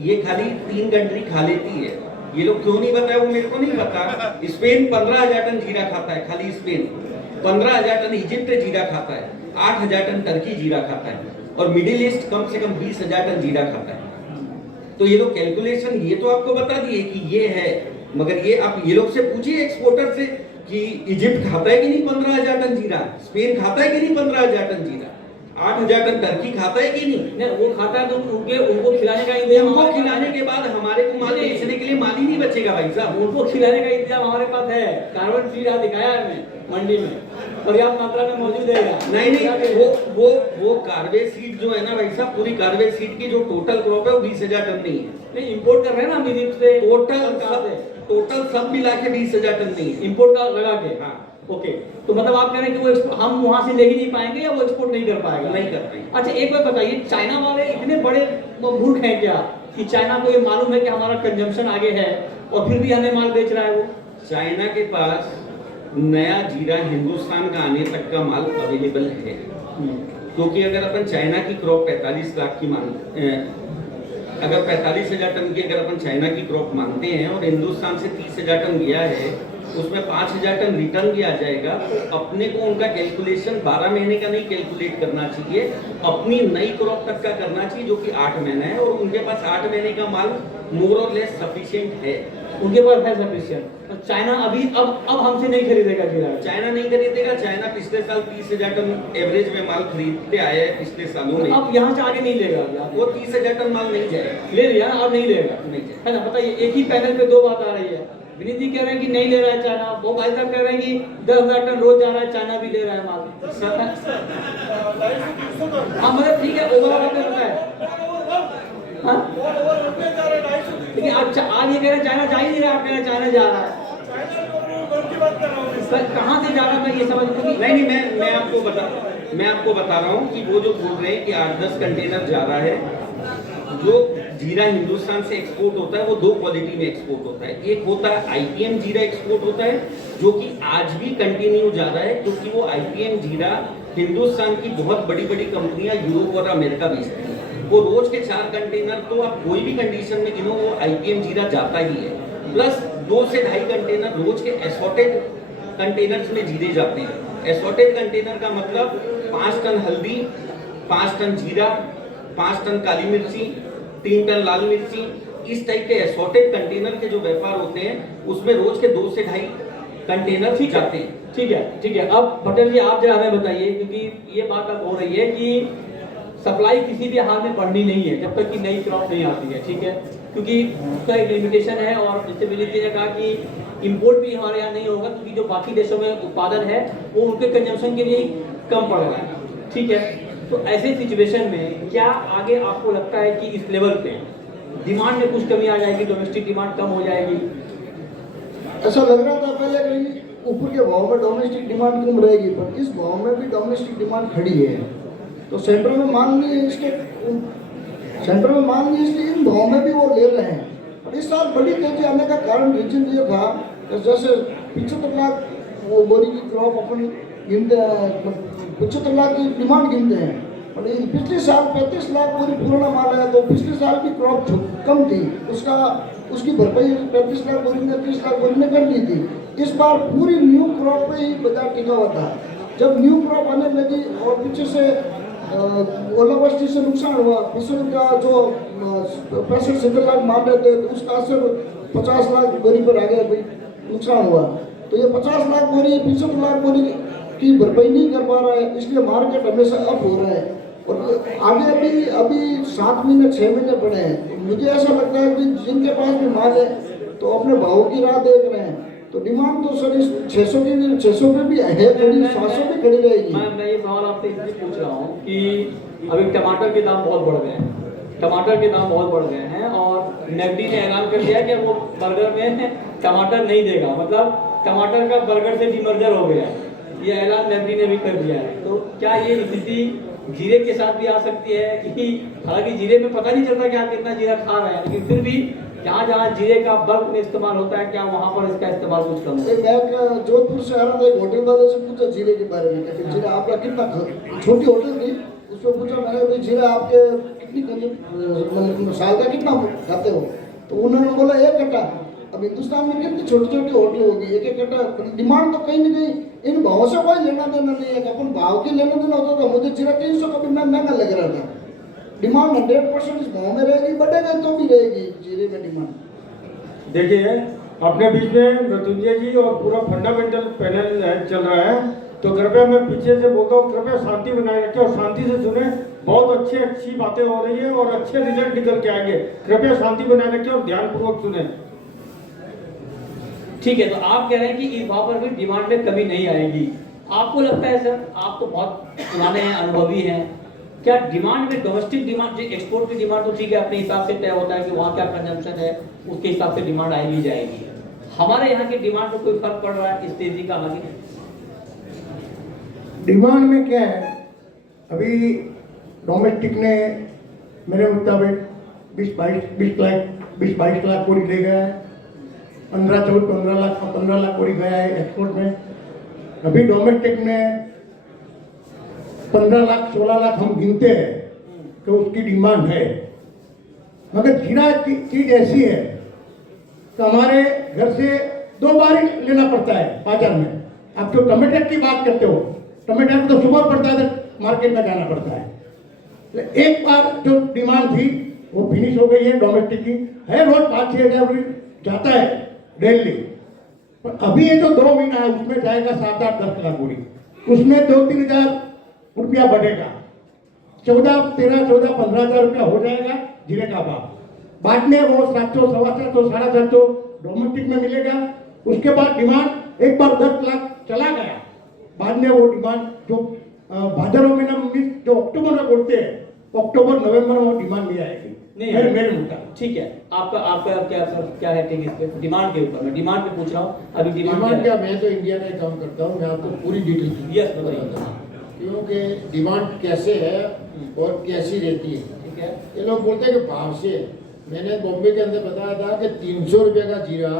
ये खाली 3 कंट्री खा लेती है। ये लोग क्यों नहीं बताया वो मेरे को नहीं पता। स्पेन 15,000 टन जीरा खाता है, खाली स्पेन 15,000 टन इजिप्ट जीरा खाता है, 8,000 टन टर्की जीरा खाता है, और मिडिल ईस्ट कम से कम 20,000 टन जीरा खाता है। तो ये लोग कैलकुलेशन ये तो आपको बता दिए कि ये है, मगर ये आप ये लोग से पूछिए एक्सपोर्टर से कि इजिप्ट खाता है कि नहीं 15,000 टन जीरा, स्पेन खाता है कि नहीं 15,000 टन जीरा, 8,000 टन टर्की खाता है कि नहीं? वो खाता है तो उनको खिलाने का इंतजाम, उनको खिलाने के बाद हमारे को माल बेचने के लिए माल ही नहीं बचेगा भाई साहब। उनको खिलाने का इंतजाम हमारे पास है। कार्बन सीड दिखाया है हमें, मंडी में पर्याप्त मात्रा में मौजूद है। नहीं, वो कार्बे सीड जो है ना भाई साहब, पूरी कार्बे सीड की जो टोटल क्रॉप है वो 20,000 टन नहीं है। नहीं, इंपोर्ट कर रहे हैं ना इजिप्ट से, टोटल सब मिला के 20,000 टन नहीं है, इंपोर्ट का लगा के। हाँ, ओके, तो मतलब आप कह रहे हैं कि वो हम वहां से ले ही नहीं पाएंगे या वो एक्सपोर्ट नहीं कर पाएगा? नहीं कर पाएंगे। अच्छा, एक बात बताइए, चाइना वाले इतने बड़े मूर्ख हैं क्या कि चाइना को ये मालूम है कि हमारा कंजम्पशन आगे है और फिर भी हमें माल बेच रहा है? वो चाइना के पास नया जीरा हिंदुस्तान का आने तक का माल अवेलेबल है, क्योंकि अगर अपन चाइना की क्रॉप 45 लाख की अगर 45,000 टन की अगर अपन चाइना की क्रॉप मांगते हैं और हिंदुस्तान से 30,000 टन गया है, उसमें 5,000 टन रिटर्न भी आ जाएगा, तो अपने को उनका कैलकुलेशन 12 महीने का नहीं कैलकुलेट करना चाहिए, अपनी नई क्रॉप तक का करना चाहिए जो कि 8 महीना है, और उनके पास 8 महीने का माल मोर और लेस सफिशिएंट है, उनके पास है सफिशिएंट। चाइना अभी अब हमसे नहीं खरीदेगा जीरा? चाइना नहीं खरीदेगा। चाइना पिछले साल 30,000 टन एवरेज में माल खरीदते आया है पिछले सालों में, अब यहाँ से आगे नहीं लेगा वो 30,000 टन माल नहीं जाएगा। ले लिया, अब नहीं लेगा, नहीं जाएगा। है ना? बताइए, एक ही पैनल पे दो बात आ रही है। विनीत जी कह रहे हैं कि नहीं ले रहा है चाइना, वो भाई साहब कह रहे हैं कि 10,000 टन रोज जा रहा है, चाइना भी ले रहा है माल। हाँ, मतलब ठीक है, ओवरऑल आपने बताया, लेकिन आज ये कह रहे हैं चाइना जा ही नहीं रहा, आप कह रहे हैं चाइना जा रहा है। कहाँ से जा रहा है ये समझ नहीं, मैं आपको बता रहा हूँ कि वो जो बोल रहे हैं कि 8-10 कंटेनर जा रहा है, जो जीरा हिंदुस्तान से एक्सपोर्ट होता है वो 2 क्वालिटी में एक्सपोर्ट होता है। एक होता है आईपीएम जीरा एक्सपोर्ट होता है, जो कि आज भी कंटिन्यू जा रहा है, क्योंकि वो आईपीएम जीरा हिंदुस्तान की बहुत बड़ी बड़ी कंपनियां यूरोप और अमेरिका बेचती हैं। वो रोज के 4 कंटेनर तो आप कोई भी कंडीशन में गिनो वो आईपीएम जीरा जाता ही है। प्लस 2 से 2.5 कंटेनर रोज के एसॉर्टेड कंटेनर्स में जीरे जाते हैं। एसॉर्टेड कंटेनर का मतलब 5 टन हल्दी, 5 टन जीरा, 5 टन काली मिर्ची, 3 टन लाल मिर्ची, इस टाइप के एसॉर्टेड कंटेनर के जो व्यापार होते हैं उसमें रोज के 2 से 2.5 कंटेनर जाते हैं। ठीक है। अब पटेल जी आप जरा हमें बताइए, क्योंकि ये बात अब हो रही है कि सप्लाई किसी भी हाल में बढ़नी नहीं है जब तक कि नई क्रॉप नहीं आती है, ठीक है, क्योंकि उसका एक लिमिटेशन है। और जैसे विनीत जी ने कहा कि इंपोर्ट भी हमारे यहाँ नहीं होगा, क्योंकि जो बाकी देशों में उत्पादन है वो उनके कंजम्पशन के लिए कम पड़ रहा है, ठीक है। तो ऐसे सिचुएशन में क्या आगे आपको लगता है कि इस लेवल पे डिमांड में कुछ कमी आ जाएगी, डोमेस्टिक डिमांड कम हो जाएगी? ऐसा लग रहा था पहले कहीं ऊपर के भाव में डोमेस्टिक डिमांड कम रहेगी, पर इस भाव में भी डोमेस्टिक डिमांड खड़ी है। तो सेंटर में मान ली इसलिए इन भाव में भी वो ले रहे हैं। और इस साल बड़ी तेजी आने का कारण रीजन ये था कि जैसे 75 लाख वो बोरी की क्रॉप अपन गिनते हैं, 75 लाख की डिमांड गिनते हैं, और पिछले साल 35 लाख बोरी पुराना माल है, तो पिछले साल की क्रॉप कम थी, उसकी भरपाई 35 लाख बोरी ने 30 लाख बोरी ने कर दी थी। इस बार पूरी न्यू क्रॉप पे ही बाजार टिका हुआ था। जब न्यू क्रॉप आने लगी और पीछे से ओलावृष्टि से नुकसान हुआ, फसल का जो 65-70 लाख मान रहे थे तो उसका असर 50 लाख बोरी पर आ गया, भाई नुकसान हुआ। तो ये 50 लाख बोरी 65 लाख बोरी की भरपाई नहीं कर पा रहा है, इसलिए मार्केट हमेशा अप हो रहा है। और आगे अभी 7 महीने 6 महीने पड़े हैं। तो मुझे ऐसा लगता है कि जिनके पास भी माल है तो अपने भाव की राह देख रहे हैं। तो डिमांड तो सर इस 600 पे भी है, खड़ी 700 भी खड़ी रहेगी। मैं ये सवाल आपसे इसलिए पूछ रहा हूँ कि अभी टमाटर के दाम बहुत बढ़ गए हैं, और नकदी ने ऐलान कर दिया कि वो बर्गर में टमाटर नहीं देगा, मतलब टमाटर का बर्गर से डिमर्जर हो गया, ये ऐलान नकदी ने भी कर दिया है। तो क्या ये स्थिति जीरे के साथ भी आ सकती है कि हालांकि जीरे में पता नहीं चलता कि आप कितना जीरा खा रहे हैं, लेकिन फिर भी जहाँ जीरे का बल्क में इस्तेमाल होता है, क्या वहाँ पर इसका इस्तेमाल कुछ कम है? मैं जोधपुर से आ रहा था, एक होटल वाले से पूछा जीरे के बारे में कि जीरा आपका कितना, छोटी होटल थी, उसको पूछा मैंने कि जीरा आपके कितनी साल का कितना खाते हो? तो उन्होंने बोला 1 कट्टा। अब हिंदुस्तान में कितनी छोटी होटल होगी, 1 कट्टा। डिमांड तो कहीं ना कहीं इन भाव से कोई लेना देना नहीं है। अपन भाव के लेना देना होता था, मुझे जीरा 300 का भी महंगा लग रहा था। डिमांड 100% इस भाव में रहेगी, बढ़ेगा तो भी रहेगी जीरे में डिमांड। देखिए अपने बीच में मृत्युंजय जी और पूरा फंडामेंटल पैनल चल रहा है, तो कृपया मैं पीछे से बोलता हूँ, कृपया शांति बनाए रखें और शांति से सुने। बहुत अच्छी बातें हो रही है और अच्छे रिजल्ट निकल के आएंगे। कृपया शांति बनाए रखें और ध्यानपूर्वक सुने। ठीक है, तो आप कह रहे हैं कि इस भाव पर भी डिमांड में कमी नहीं आएगी। आपको लगता है सर, आप तो बहुत पुराने हैं, अनुभवी हैं, क्या डिमांड में डोमेस्टिक डिमांड, एक्सपोर्ट की डिमांड तो ठीक है अपने हिसाब से तय होता है कि वहाँ क्या कंजम्पशन है, उसके हिसाब से डिमांड आएगी जाएगी। हमारे यहाँ की डिमांड में कोई फर्क पड़ रहा है इस तेजी का आगे? डिमांड में क्या है, अभी डोमेस्टिक ने मेरे मुताबिक 20-22 लाख बोरी ले गया है, 15 लाख बोरी गया है एक्सपोर्ट में। अभी डोमेस्टिक में 15 लाख 16 लाख हम गिनते हैं कि उसकी डिमांड है। मगर जीरा की चीज ऐसी है कि हमारे घर से 2 बार ही लेना पड़ता है बाजार में। आप जो टमाटर की बात करते हो, टमाटर तो सुबह पड़ता है तो मार्केट में जाना पड़ता है। एक बार जो डिमांड थी वो फिनिश हो गई है डोमेस्टिक की, है रोज 5-6 हज़ार जाता है डेली। पर अभी ये जो 2 महीना है उसमें जाएगा 7-8-10 लाख बोरी, उसमें 2-3 हज़ार रुपया बढ़ेगा, 14-15 हज़ार रुपया हो जाएगा जीरे का भाव। बाद में वो 700, 750, 750 डोमेस्टिक में मिलेगा। उसके बाद डिमांड एक बार 10 लाख चला गया, बाद में वो डिमांड जो भादरवा महीना में जो अक्टूबर में बोलते हैं, अक्टूबर नवंबर में वो डिमांड नहीं आएगी। नहीं मेरे मुताबिक ठीक है। आपका क्या है टेक इस पे, डिमांड के ऊपर? मैं डिमांड पे पूछ रहा हूँ अभी। डिमांड क्या, मैं तो इंडिया में काम करता हूँ, मैं आपको पूरी डिटेल यस बताइए, क्योंकि डिमांड कैसे है और कैसी रहती है। ठीक है। ये लोग बोलते हैं कि भाव से, मैंने बॉम्बे के अंदर बताया था कि 300 रुपये का जीरा,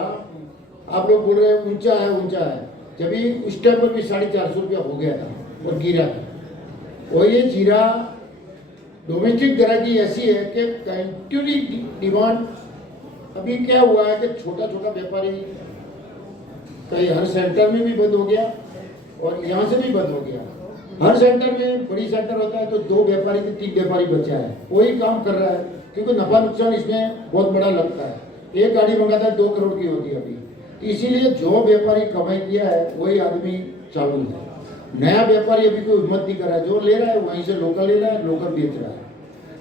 आप लोग बोल रहे हैं ऊंचा है, जब भी उस टाइम पर भी 450 रुपया हो गया था और गिरा था। और ये जीरा डोमेस्टिक ग्राहकी ऐसी है कि कंटिन्यू डिमांड अभी क्या हुआ है कि छोटा छोटा व्यापारी कहीं हर सेंटर में भी बंद हो गया और यहाँ से भी बंद हो गया। हर सेंटर में बड़ी सेंटर होता है तो 2 व्यापारी के 3 व्यापारी बचा है, वही काम कर रहा है क्योंकि नफा नुकसान इसमें बहुत बड़ा लगता है। एक गाड़ी मंगाता है 2 करोड़ की होती है अभी, तो इसीलिए जो व्यापारी कमाई किया है वही आदमी चालू है। नया व्यापारी अभी कोई हिम्मत नहीं कर रहा है, जो ले रहा है वहीं से लोकल ले रहा है, लोकल बेच रहा है।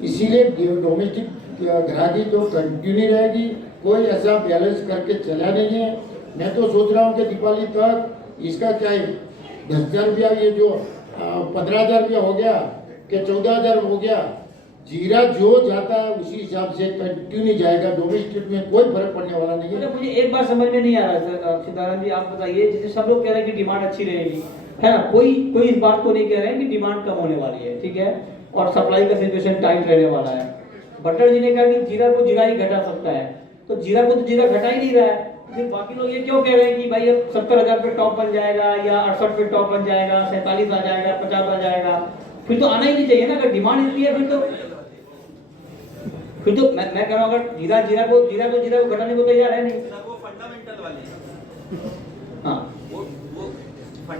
इसीलिए डोमेस्टिक ग्राहकी तो कंटिन्यू रहेगी, कोई ऐसा बैलेंस करके चला नहीं है। मैं तो सोच रहा हूँ कि दीपावली तक इसका क्या है 10,000 रुपया, ये जो 15,000 रुपया हो गया कि 14,000 हो गया, जीरा जो जाता है उसी हिसाब से कंटिन्यू जाएगा। डोमेस्टिक में कोई फर्क पड़ने वाला नहीं है। मुझे एक बार समझ में नहीं आ रहा सर, सीताराम जी आप बताइए, जैसे सब लोग कह रहे हैं कि डिमांड अच्छी रहेगी, है ना, कोई इस बात को नहीं कह रहे हैं कि डिमांड कम होने वाली है, ठीक है, और सप्लाई का सिचुएशन टाइट रहने वाला है। भट्टर जी ने कहा कि जीरा को जीरा ही घटा सकता है, तो जीरा को तो जीरा घटा ही नहीं रहा है, फिर बाकी लोग ये क्यों कह रहे हैं कि भाई अब 70,000 पे टॉप बन जाएगा या 68 पे टॉप बन जाएगा, 47 आ जाएगा, 50 आ जाएगा, फिर तो आना ही नहीं चाहिए ना। अगर डिमांड इतनी है फिर तो मैं कह रहा हूँ अगर जीरा को घटाने को तैयार है नहीं, वो फंडामेंटल वाले हाँ वो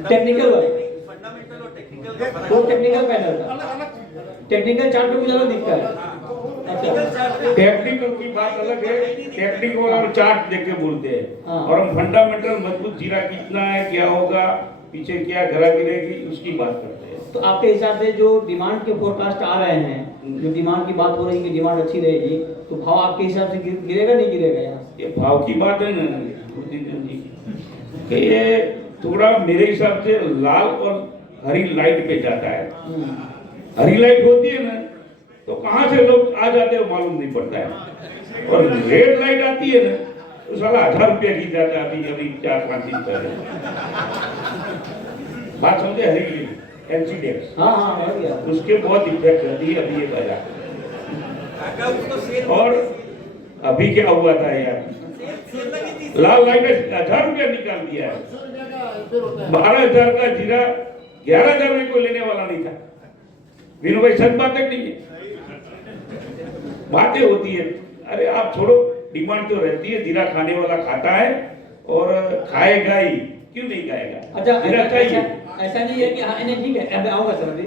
टेक्निकल वाले, फंडामेंटल और टेक्निकल वो टेक्निकल पैनल का टेक्निकल चार्ट पे कुछ अलग दिखता है। अच्छा, टेक्निकल की बात अलग है, टेक्निकल और चार्ट देख के बोलते हैं, हाँ। और हम फंडामेंटल मजबूत जीरा कितना है, क्या होगा, पीछे क्या घरा गिरेगी, उसकी बात करते हैं। तो आपके हिसाब से जो डिमांड के फोरकास्ट आ रहे हैं, जो डिमांड की बात हो रही है कि डिमांड अच्छी रहेगी, तो भाव आपके हिसाब से गिरेगा नहीं गिरेगा यहाँ से? ये भाव की बात है ना जी, कि ये थोड़ा मेरे हिसाब से लाल और हरी लाइट पे जाता है। हरी लाइट होती है ना तो कहाँ से लोग आ जाते हैं मालूम नहीं पड़ता है, और रेड लाइट आती है ना तो साला 1000 रुपया की जाता है। अभी 4-5 दिन पहले बात समझे, हरी एनसीडेक्स, हाँ उसके बहुत इफेक्ट रहती है अभी ये बाजार। और अभी क्या हुआ था यार, लाल लाइट ने 1000 रुपया निकाल दिया है, 12,000 का जीरा 11,000 रुपये को लेने वाला नहीं था। विनोद भाई सच बात नहीं है, बातें होती है। अरे आप छोड़ो, डिमांड तो रहती है, जीरा खाने वाला खाता है और खाएगा ही, क्यों नहीं खाएगा। अच्छा, जीरा चाहिए। ऐसा नहीं है कि हाँ नहीं ठीक है, अब आऊंगा सर अभी।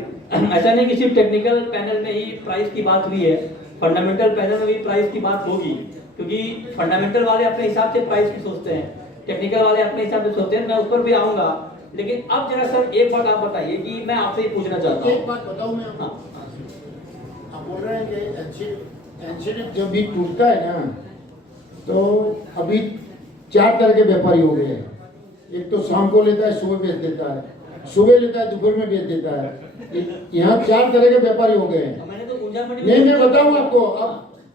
ऐसा नहीं कि सिर्फ टेक्निकल पैनल में ही प्राइस की बात हुई है, फंडामेंटल पैनल में भी प्राइस की बात होगी, क्योंकि फंडामेंटल वाले अपने हिसाब से प्राइस की सोचते हैं, टेक्निकल वाले अपने हिसाब से सोचते हैं। मैं उस पर भी आऊंगा, लेकिन अब जरा सर एक बात आप बताइए कि मैं आपसे पूछना चाहता हूँ। एक बात बताऊं मैं आपको, आप बोल रहे हैं कि एनसीडी जब भी टूटता है ना, तो अभी 4 तरह के व्यापारी हो गए हैं। एक तो शाम को लेता है, सुबह बेच देता है, सुबह लेता है, दोपहर में बेच देता है। यहाँ 4 तरह के व्यापारी हो गए हैं। मैंने तो ऊंचा मंडी नहीं, मैं बताऊं आपको, अब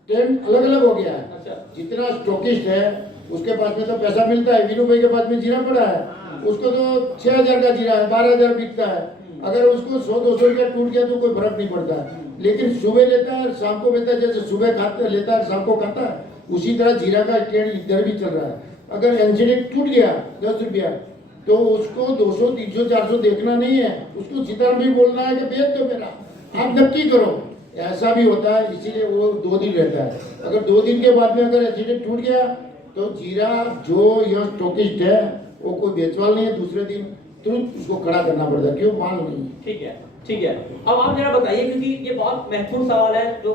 ट्रेंड अलग अलग हो गया है। अच्छा। जितना स्टॉकिस्ट है उसके पास में तो पैसा मिलता है। विनू भाई के पास में जीरा पड़ा है, उसको तो 6,000 का जीरा है, 12,000 बिकता है। अगर उसको 100-200 रुपया टूट गया तो कोई फर्क नहीं पड़ता है। लेकिन सुबह लेता है, शाम को बेचता है, जैसे सुबह खाता लेता है, शाम को खाता है, उसी तरह जीरा का ट्रेंड इधर भी चल रहा है। अगर एनसीडी टूट गया 10 रुपया, तो उसको 200, 300, 400 देखना नहीं है, उसको सीताराम भी बोलना है कि बेच दो मेरा, आप नक्की करो। ऐसा भी होता है, इसीलिए वो 2 दिन रहता है। अगर 2 दिन के बाद में अगर एनसीडी टूट गया तो जीरा जो यह स्टॉकिस्ट है वो कोई बेचवाल नहीं है, दूसरे दिन तुरंत उसको खड़ा करना पड़ता है, क्यों माल नहीं है। ठीक है, ठीक है। अब आप जरा बताइए, क्योंकि ये बहुत महत्वपूर्ण सवाल है, जो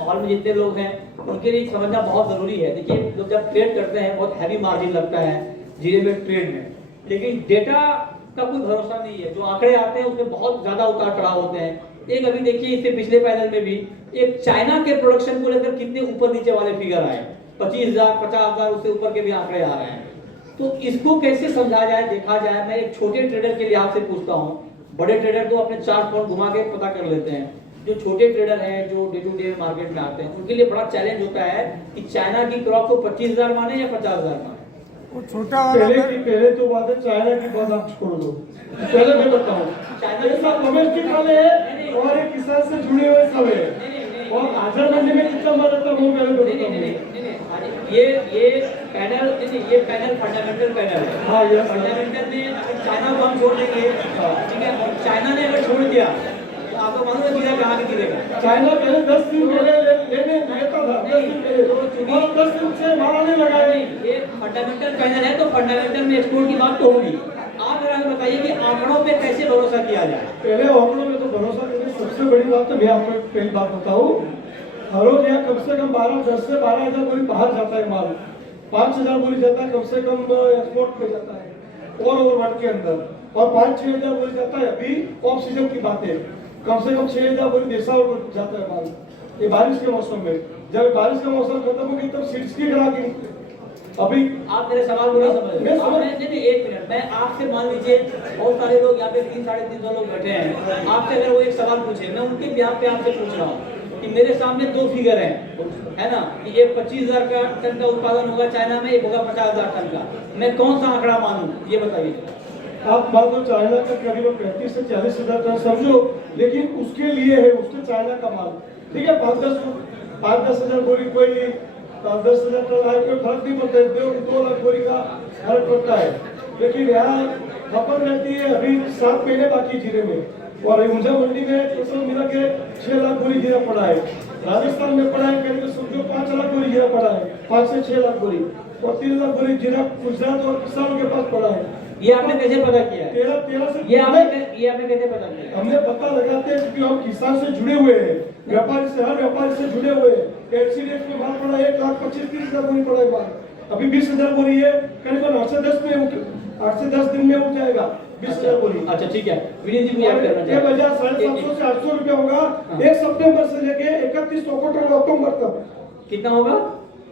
हॉल में जितने लोग हैं उनके लिए समझना बहुत जरूरी है। देखिए, लोग जब ट्रेड करते हैं बहुत हैवी मार्जिन लगता है जीरे में ट्रेड में, लेकिन डेटा का कोई भरोसा नहीं है। जो आंकड़े आते हैं उसमें बहुत ज्यादा उतार चढ़ाव होते हैं। एक अभी देखिए, इससे पिछले पैनल में भी एक चाइना के प्रोडक्शन को लेकर कितने ऊपर नीचे वाले फिगर आए, 25,000, 50,000, उससे ऊपर के भी आंकड़े आ रहे हैं। तो इसको कैसे समझा जाए, देखा जाए? मैं एक छोटे ट्रेडर के लिए आपसे पूछता हूँ। बड़े ट्रेडर तो अपने चार्ट फोन घुमा के पता कर लेते हैं, जो छोटे ट्रेडर हैं जो डे टू डे मार्केट में आते हैं, उनके लिए बड़ा चैलेंज होता है कि चाइना की क्रॉप को 25,000 माने या 50,000 माने। वो छोटा पहले तो बात है, चाइना की बात आप छोड़ दो। पहले मैं बताऊं, चाइना सब डोमेस्टिक वाले हैं और एक किसान से जुड़े हुए सब है। और हाजिर मंडी में कितना माल रहता है वो पहले ये पैनल, ये पैनल फंडामेंटल पैनल है। हाँ, ये फंडामेंटल में चाइना को हम छोड़ देंगे, ठीक है, और चाइना ने अगर छोड़ दिया तो आपको मालूम है जीरा कहाँ की गिरेगा। चाइना पहले 10 दिन पहले लेने लेता था, 10 दिन और 10 दिन से माल आने लगा है। ये फंडामेंटल पैनल है तो फंडामेंटल में एक्सपोर्ट की बात तो होगी। आप जरा हमें बताइए कि आंकड़ों पे कैसे भरोसा किया जाए। पहले आंकड़ों में तो भरोसा करने सबसे बड़ी बात तो मैं आपको पहली बात बताऊं, हर रोज यहाँ कम से कम 10 से 12,000 बोरी बाहर जाता है माल, 5,000 बोरी जाता है कम से कम एक्सपोर्ट पे जाता है और ओवरवर्ल्ड के अंदर, और 5-6 हजार बोरी जाता है। अभी ऑफ सीजन की बात है, कम से कम 6,000 बोरी देसावर को जाता है माल, ये बारिश के मौसम में। जब बारिश का मौसम खत्म होगी तब सीड्स की ग्राहकी। अभी आप मेरे सवाल को नहीं समझ रहे। मैं समझ- नहीं, एक मिनट, मैं आपसे मान लीजिए बहुत सारे लोग यहाँ पे 300-350 लोग बैठे हैं, आपसे अगर वो एक सवाल पूछे, मैं उनके ब्याह पे आपसे पूछ रहा हूँ कि मेरे सामने 2 फिगर है ना, कि एक 25,000 का टन का उत्पादन होगा चाइना में, एक होगा 50,000 टन का, मैं कौन सा आंकड़ा मानूं, ये बताइए। आप मान लो चाइना का करीब 35 से 40 हजार टन समझो, लेकिन उसके लिए है, उसके चाइना का माल, ठीक है, 5-10 हजार बोरी, कोई 10,000 टन आए, कोई फर्क नहीं पड़ता है, 2 लाख बोरी का फर्क पड़ता है। लेकिन यहाँ खपत रहती है अभी 7 महीने बाकी जीरे में, और ऊंझा मंडी में टोटल मिला के 6 लाख बोरी जीरा पड़ा है। राजस्थान में पड़ा है करीब समझो 5 लाख बोरी जीरा पड़ा है, 5 से 6 लाख बोरी, और 3 लाख बोरी जीरा गुजरात और किसानों के पास पड़ा है। ये आपने कैसे पता किया है? 13 से ये आपने कैसे पता किया? हमने पता लगाते हैं क्योंकि हम किसान से जुड़े हुए हैं, व्यापारी से, हर व्यापारी से जुड़े हुए हैं। एफसीडीएफ में माल पड़ा 1,25,30 हजार बोरी पड़ा है माल, अभी 20,000 बोरी है, करीबन 8 से 10 दिन में उठ जाएगा 20,000 बोरी। अच्छा ठीक है, विनीत जी को याद करना ये बाजार 750 से 800 रुपया होगा 1 सितंबर से लेके 31 अक्टूबर तक। कितना होगा?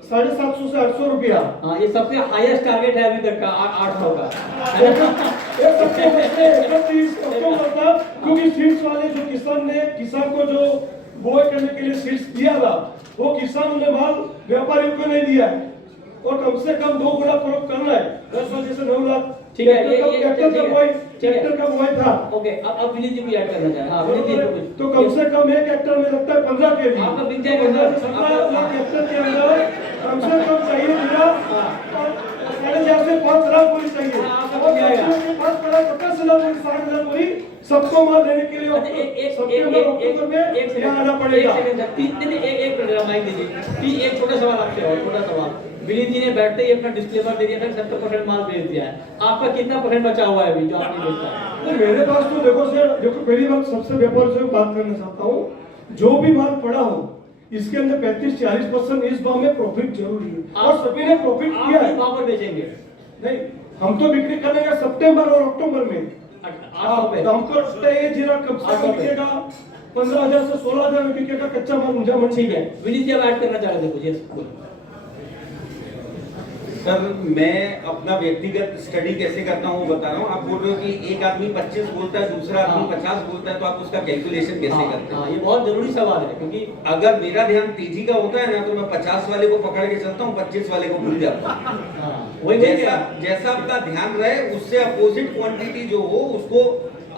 750 से 800 रुपया। हाँ, ये सबसे हाईएस्ट टारगेट है अभी तक का 800 का। 1 सितंबर से 31 अक्टूबर तक, क्योंकि सीड्स वाले जो किसान को जो बोए करने के लिए सीड्स दिया था, वो किसान ने माल व्यापारियों को नहीं दिया है, और कम से कम 2 गुना फरोख्त करना है। 10 साल जैसे 9 लाख ठीक है, ट्रैक्टर का बुआई था। ओके, अब विनीत जी को याद करना चाहिए। हाँ, विनीत जी को कुछ- तो कम से कम 1 हेक्टर में लगता है 15 के जी। आपका बिक जाएगा सर। 17 लाख हेक्टर के अंदर कम से कम चाहिए जीरा 4,500 से 5,000 बोरी चाहिए, और के पास पड़ा 50,000 बोरी, 60,000 बोरी सबको माल देने के लिए सितंबर अक्टूबर में यहाँ आना पड़ेगा। एक छोटा सवाल आपसे और छोटा सवाल, विनीत जी ने बैठते ही अपना डिस्क्लेमर दे दिया था, 70% माल बेच दिया है, आपका कितना परसेंट बचा हुआ है अभी जो आपने बेचा है? तो मेरे पास तो देखो सर, देखो पहली बात सबसे व्यापार से बात करना चाहता हूँ, जो भी माल पड़ा हो इसके अंदर 35-40% इस भाव में प्रॉफिट जरूरी है, और सभी ने प्रॉफिट किया है। भाव पर बेचेंगे? नहीं, हम तो बिक्री करेंगे सितंबर और अक्टूबर में। 800 पे हमको लगता है ये जीरा कम से कम बिकेगा 15,000 से 16,000 में बिकेगा कच्चा माल मुझे मन। ठीक है, विनीत जी अब ऐड करना चाह रहे थे कुछ? सर मैं अपना व्यक्तिगत स्टडी कैसे करता हूँ बता रहा हूँ। आप बोल रहे हो कि एक आदमी 25 बोलता है, दूसरा आदमी 50 बोलता है, तो आप उसका कैलकुलेशन कैसे करते हैं? ये बहुत जरूरी सवाल है, क्योंकि अगर मेरा ध्यान तेजी का होता है ना, तो मैं 50 वाले को पकड़ के चलता हूँ, 25 वाले को भूल जाता हूँ। जैसा आपका ध्यान रहे, उससे अपोजिट क्वांटिटी जो हो उसको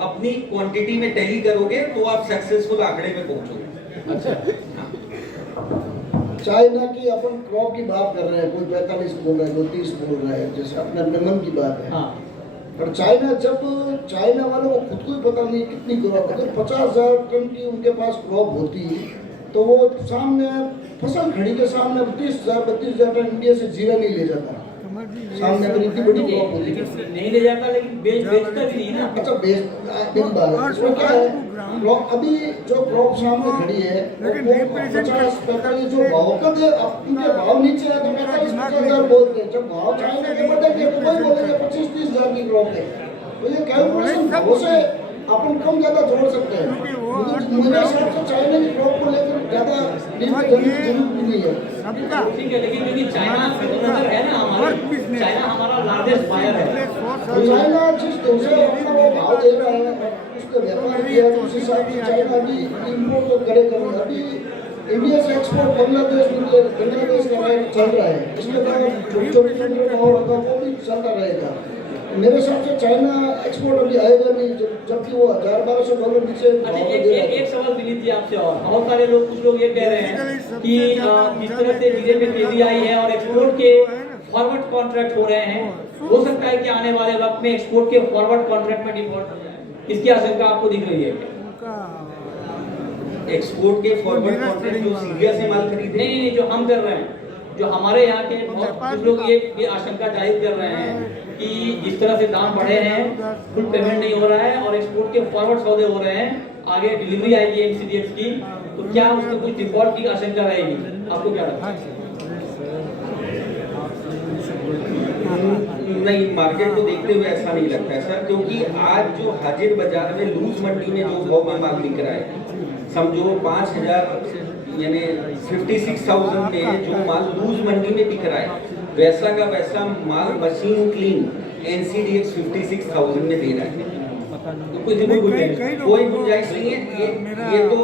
अपनी क्वांटिटी में टैली करोगे तो आप सक्सेसफुल आंकड़े में पहुंचोगे। अच्छा, चाइना की अपन क्रॉप की बात कर रहे हैं, कोई 45 बोल रहा है, कोई 30 बोल रहा है, जैसे अपने नमन की बात है। हाँ। पर चाइना वालों को खुद को ही पता नहीं कितनी क्रॉप, अगर 50,000 टन की उनके पास क्रॉप होती तो वो सामने फसल खड़ी के सामने 30,000-32,000 टन इंडिया से जीरा नहीं ले जाता। सामने अगर इतनी बड़ी क्रॉप होती नहीं ले जाता, लेकिन बेचता भी नहीं ना। अच्छा, इसमें क्या है, क्रॉप अभी जो क्रॉप सामने खड़ी है वो 50-45 जो भाव का उनके भाव नीचे है तो 45-50,000 बोलते हैं। जब भाव चाइना के बढ़ेंगे तो वही बोलेंगे 25-30,000 की क्रॉप है। तो ये कैलकुलेशन भाव से अपन कम ज्यादा जोड़ सकते हैं। मेरे हिसाब से चाइना की क्रॉप को लेकर ज्यादा जरूरत नहीं है। ठीक है, लेकिन क्योंकि चाइना है ना हमारा, चाइना हमारा लार्जेस्ट बायर है, तो चाइना जिस दूसरे अपना वो भाव दे रहा है उसका व्यापार किया, तो उस हिसाब से चाइना अभी इम्पोर्ट तो करेगा। अभी इंडिया से एक्सपोर्ट बांग्लादेश का चल रहा है, इसमें छोटी भाव होगा वो भी चलता रहेगा। मेरे हिसाब से चाइना एक्सपोर्ट अभी आएगा नहीं, जबकि वो $1,000-1,200 नीचे। एक सवाल विनीत जी आपसे और, बहुत सारे लोग, कुछ लोग ये कह रहे हैं कि जिस तरह से जीरे में तेजी आई है और एक्सपोर्ट के फॉरवर्ड कॉन्ट्रैक्ट हो रहे हैं, हो सकता है कि आने वाले वक्त में एक्सपोर्ट के फॉरवर्ड कॉन्ट्रैक्ट में डिफॉल्ट हो जाए, इसकी आशंका आपको दिख रही है? एक्सपोर्ट के फॉरवर्ड कॉन्ट्रैक्ट जो सीरिया से माल खरीदे? नहीं, जो हम कर रहे हैं, जो हमारे यहाँ के बहुत कुछ लोग ये आशंका जाहिर कर रहे हैं कि जिस तरह से दाम बढ़े हैं, फुल पेमेंट नहीं हो रहा है और एक्सपोर्ट के फॉरवर्ड सौदे हो रहे हैं, आगे डिलीवरी आएगी एमसीडीएक्स की, तो क्या उसमें कुछ डिफॉल्ट की आशंका रहेगी? आपको क्या लगता है? नहीं, मार्केट को देखते हुए ऐसा नहीं लगता है सर, क्योंकि आज जो हाजिर बाजार में लूज मंडी में जो भाव में माल बिक रहा है, समझो 5,000 यानी 56,000 पे जो माल लूज मंडी में बिक रहा है, वैसा का वैसा माल मशीन क्लीन एनसीडीएक्स 56,000 में दे रहा है। तो कोई गुंजाइश नहीं है। ये तो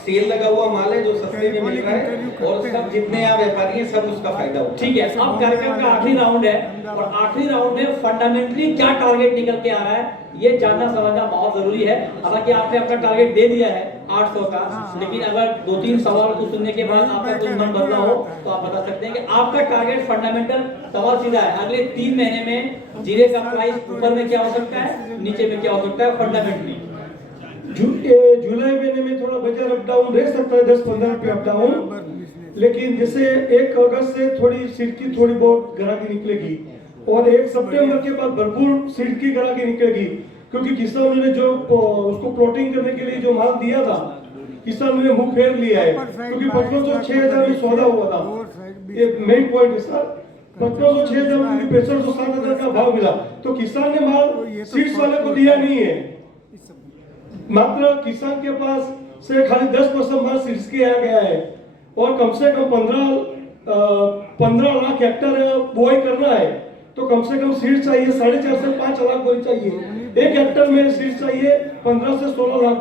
सेल लगा हुआ माल है जो सस्ते में मिल रहा है और सब जितने यहाँ व्यापारी हैं सब उसका फायदा होता है। ठीक है, अब कार्यक्रम का आखिरी राउंड है और आखिरी राउंड में फंडामेंटली क्या टारगेट निकल के आ रहा है ये जानना समझना बहुत जरूरी है। हालांकि आपने अपना टारगेट दे दिया है 800 का, लेकिन अगर 2-3 सवाल को सुनने के बाद आपका कुछ मन बदला हो तो आप बता सकते हैं कि आपका टारगेट फंडामेंटल सवाल सीधा है, अगले 3 महीने में जीरे का प्राइस ऊपर में क्या हो सकता है, नीचे में क्या हो सकता है फंडामेंटली? जुलाई महीने में थोड़ा बाजार अप डाउन रह सकता है, 10-15 रुपये अप डाउन, लेकिन जैसे 1 अगस्त से थोड़ी सीट की थोड़ी बहुत ग्राहकी निकलेगी और 1 सितंबर के बाद भरपूर सीट की ग्राहकी निकलेगी, क्योंकि किसानों ने जो उसको प्लॉटिंग करने के लिए जो माल दिया था, किसानों ने मुंह फेर लिया है, क्योंकि 5,500-6,000 में सौदा हुआ था। ये मेन पॉइंट है सर, 5,500-6,000 में 65,000-7,000 का भाव मिला, तो किसान ने माल सीड्स वाले को दिया नहीं है, मात्र किसान के पास से खाली 10% माल सीड्स के आ गया है और कम से कम 15 लाख हेक्टर बुआई करना है, तो कम से कम सीड्स चाहिए 4.5 से 5 लाख बोरी चाहिए। 1 हेक्टर में सीड्स चाहिए 15 से 16 लाख,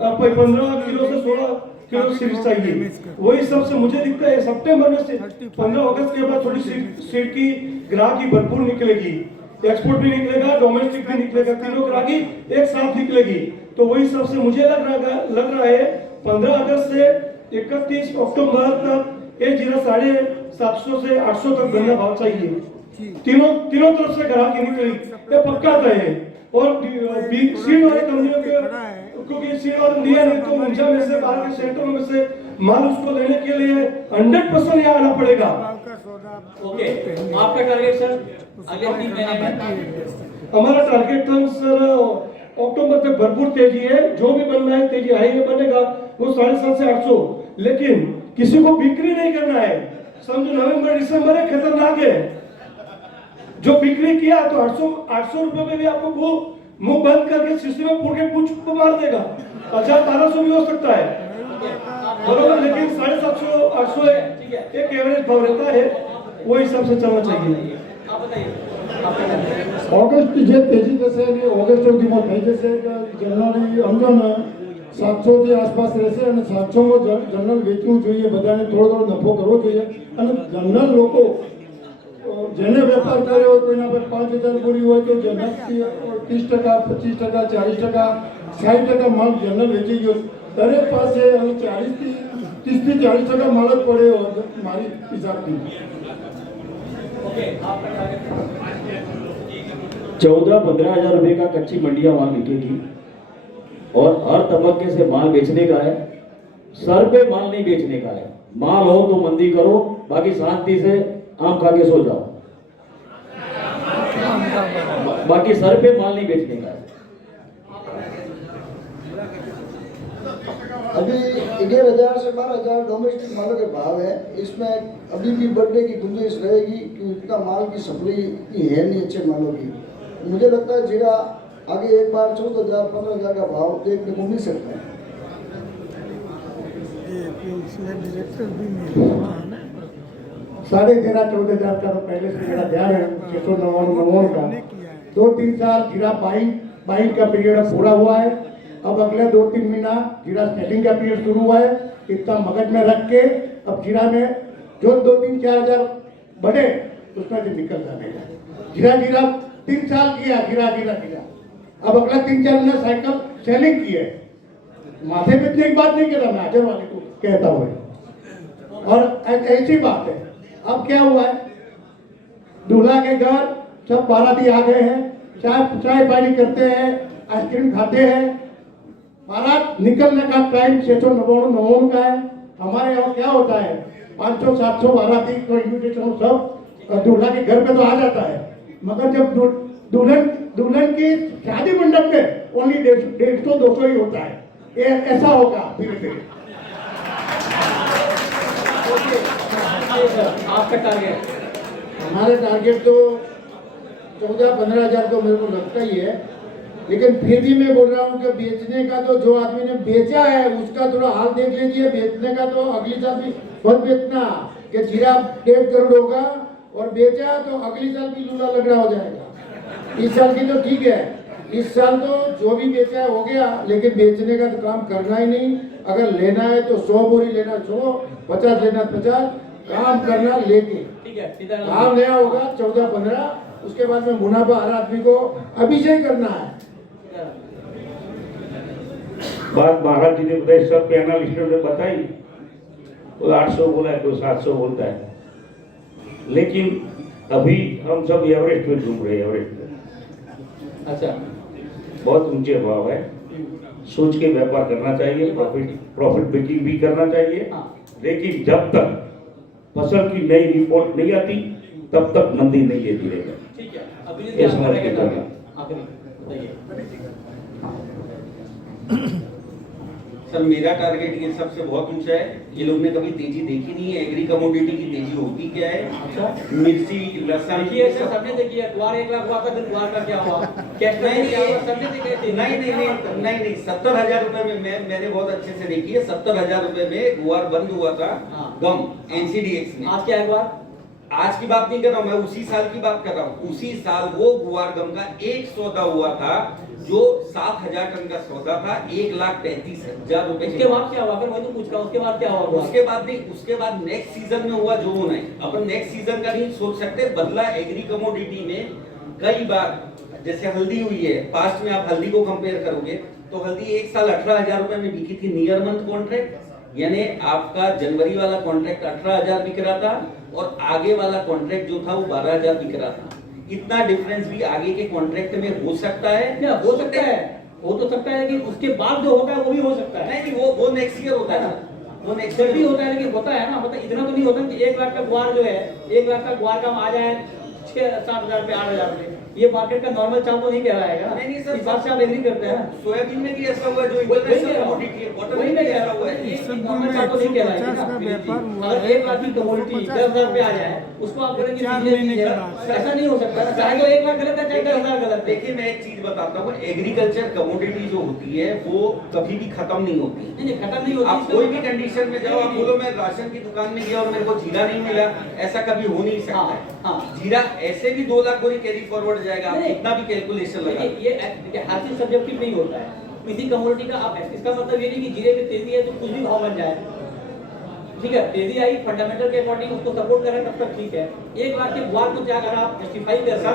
15 किलो से 16 किलो सीड्स चाहिए। वही सबसे मुझे दिखता है सितंबर में से 15 अगस्त के बाद थोड़ी सीड की ग्राहकी भरपूर निकलेगी, एक्सपोर्ट भी निकलेगा, डोमेस्टिक भी निकलेगा, तीनों ग्राहकी एक साथ निकलेगी। तो वही सबसे मुझे लग रहा है 15 अगस्त से 31 अक्टूबर तक ये जीरा 750 से 800 तक गन्ना भाव चाहिए। तीनों तरफ से ग्राहकी निकलेगी, ये पक्का तय है। और सीड वाले कंपनियों के, क्योंकि सीड वाले दिया नहीं तो मुंजा में से, बाहर के सेंटरों में से माल उसको लेने के लिए 100% यहाँ आना पड़ेगा। ओके, आपका टारगेट सर अगले 3 महीने में? हमारा टारगेट था सर अक्टूबर तक भरपूर तेजी है, जो भी बनना है तेजी हाईवे बनेगा वो 750 से 800, लेकिन किसी को बिक्री नहीं करना है। समझो नवंबर दिसंबर है, खतरनाक है। जो बिक्री किया तो 800 रुपए में भी आपको वो मुंह बंद करके शीशे में पूछ के पूछ मार देगा, 1,000-1,200 भी हो सकता है बरोबर, लेकिन 750-800 एक एवरेज भाव रहता है, वो हिसाब से चलना चाहिए। आप बताइए। ઓગસ્ટ જે તેજી જશે અને ઓગસ્ટ સુધીમાં થઈ જશે કે જનરલી સમજો ને 700 થી આસપાસ રહેશે અને 700 માં જનરલ વેચવું જોઈએ, બધાને થોડો નફો કરવો જોઈએ અને જનરલ લોકો જેને વેપાર કર્યો હોય કોઈના પર 5,000 બોરી હોય તો જનરલ 30%, 25%, 40%, 60% માલ જનરલ વેચી ગયો, દરેક પાસે 30-40% માલ જ પડ્યો મારી હિસાબથી। 14-15 हजार रुपए का कच्ची मंडियां वहां बिकेगी और हर तबके से माल बेचने का है, सर पे माल नहीं बेचने का है। माल हो तो मंदी करो, बाकी शांति से आम खा के सो जाओ, बाकी सर पे माल नहीं बेचने का है। अभी 11,000 से 12,000 डोमेस्टिक मालों के भाव है, इसमें अभी भी बढ़ने की गुंजाइश रहेगी कि इतना माल की सप्लाई इतनी है नहीं अच्छे मालों की। मुझे लगता है जीरा आगे एक बार 14,000-15,000 का भाव देखने को मिल सकता है। 13,500-14,000 का तो पहले से मेरा ध्यान है, 699 का 2-3 साल जीरा बाइंग का पीरियड पूरा हुआ है। अब अगले 2-3 महीना जीरा सेटिंग का पीरियड शुरू हुआ है। इतना मगज में रख के अब जीरा में जो 2-3-4 हजार बढ़े उसमें से निकल जाने का। जीरा 3 साल किया जीरा अब अगला 3-4 महीना साइकिल सेलिंग की है। माथे पे इतनी बात नहीं कहता, मैं हाजिर वाले को कहता हूँ। और ऐसी बात है, अब क्या हुआ है, दूल्हा के घर सब बाराती आ गए हैं, चाय पानी करते हैं, आइसक्रीम खाते हैं, बारात निकलने का टाइम 699 का है। हमारे यहाँ क्या होता है 500-700 बाराती को इन्विटेशन सब दूल्हा के घर पे तो आ जाता है, मगर जब दुल्हन की शादी मंडप में ओनली 150-200 ही होता है। ये ऐसा होगा धीरे धीरे। आपका टारगेट? हमारे टारगेट तो 14-15 हज़ार तो मेरे को लगता ही है, लेकिन फिर भी मैं बोल रहा हूँ कि बेचने का तो जो आदमी ने बेचा है उसका थोड़ा हाल देख लीजिए। बेचने का तो अगली साल भी मत बेचना कि जीरा 1.5 करोड़ होगा और बेचा तो अगली साल भी लूला लगड़ा हो जाएगा। इस साल की तो ठीक है, इस साल तो जो भी बेचा है हो गया, लेकिन बेचने का तो काम करना ही नहीं। अगर लेना है तो 100 बोरी लेना 100, 50 लेना 50, काम करना लेके। ठीक है, काम नया होगा 14-15, उसके बाद में मुनाफा हर आदमी को अभी से ही करना है। बात महाराज जी ने बताई, सब पैनलिस्टों ने बताई, कोई 800 बोला है, कोई 700 बोलता है, लेकिन अभी हम सब एवरेस्ट में घूम रहे हैं। एवरेस्ट में अच्छा, बहुत ऊंचे भाव है, सोच के व्यापार करना चाहिए, प्रॉफिट मेकिंग भी करना चाहिए। लेकिन जब तक फसल की नई रिपोर्ट नहीं आती तब तक मंदी नहीं है धीरे धीरे। ठीक है, अभी ये समझ के चलना। आखिरी बताइए। सर मेरा टारगेट ये सबसे बहुत ऊंचा है। ये लोग ने कभी तेजी देखी नहीं है। एग्री कमोडिटी की तेजी होती क्या है? अच्छा, मिर्ची, लहसुन, देखिए सर, सबने देखी है। गुआर 1 लाख हुआ था, फिर गुआर का क्या हुआ? कैश नहीं, क्या हुआ? सबने देखी है। नहीं 70,000 रुपए में मैंने बहुत अच्छे से देखी है। 70,000 रुपए में गुआर बंद हुआ था गम NCDX में। आज क्या है गुआर? आज की बात नहीं कर रहा हूँ मैं, उसी साल की बात कर रहा हूँ। उसी साल वो गुआर गम का एक सौदा हुआ था जो 7,000 टन का सौदा था, 1,35,000 रुपए। उसके बाद क्या हुआ? फिर मैं तो पूछ रहा हूँ, उसके बाद क्या हुआ? उसके बाद नहीं, उसके बाद नेक्स्ट सीजन में हुआ जो होना है। अपन नेक्स्ट सीजन का नहीं सोच सकते। बदला एग्री कमोडिटी में कई बार, जैसे हल्दी हुई है, पास्ट में आप हल्दी को कंपेयर करोगे तो हल्दी एक साल 18,000 रुपए में बिकी थी नियर मंथ कॉन्ट्रैक्ट, यानी आपका जनवरी वाला कॉन्ट्रैक्ट 18,000 बिक रहा था और आगे वाला कॉन्ट्रैक्ट जो था वो 12,000 बिक रहा था। इतना डिफरेंस भी आगे के कॉन्ट्रैक्ट में हो सकता है। क्या हो सकता है? हो तो सकता है, लेकिन उसके बाद जो होता है वो भी हो सकता है। नहीं, वो नेक्स्ट ईयर होता है ना, वो नेक्स्ट जब भी होता है, लेकिन होता है ना, मतलब इतना तो नहीं होता कि 1 लाख का गुआर जो है, 1 लाख का गुआर का आ जाए 6-7,000 रुपए, 8,000 रुपए। ये मार्केट का नॉर्मल चाल तो नहीं कह रहा है। नहीं सर, इस बात से आप एग्री करते हैं? सोयाबीन में भी ऐसा हुआ जो इंटरनेशनल कमोडिटी है, कॉटन में भी ऐसा हुआ है। नॉर्मल चाल तो नहीं कह रहा है। अगर 1 लाख की कमोडिटी 10,000 रुपए आ जाए, उसको आप करेंगे ऐसा नहीं हो सकता। चाहे तो 1 लाख गलत है, चाहे 10,000 गलत है। देखिए मैं एक चीज बताता हूँ, एग्रीकल्चर कमोडिटी जो होती है वो कभी भी खत्म नहीं होती। नहीं, खत्म नहीं होती। आप कोई भी कंडीशन में जाओ, आप बोलो मैं राशन की दुकान में गया और मेरे को जीरा नहीं मिला, ऐसा कभी हो नहीं सकता। जीरा ऐसे भी 2 लाख बोरी कैरी फॉरवर्ड जाएगा, आप कितना भी कैलकुलेशन लगा। ये हर चीज सब्जेक्टिव नहीं होता है किसी कमोडिटी का। आप इसका मतलब ये नहीं कि जीरे में तेजी है तो कुछ भी भाव बन जाए। ठीक है, तेजी आई फंडामेंटल के अकॉर्डिंग उसको सपोर्ट करें तब तक ठीक है। 1 लाख के गुआर को क्या अगर आप जस्टिफाई कर रहे हैं?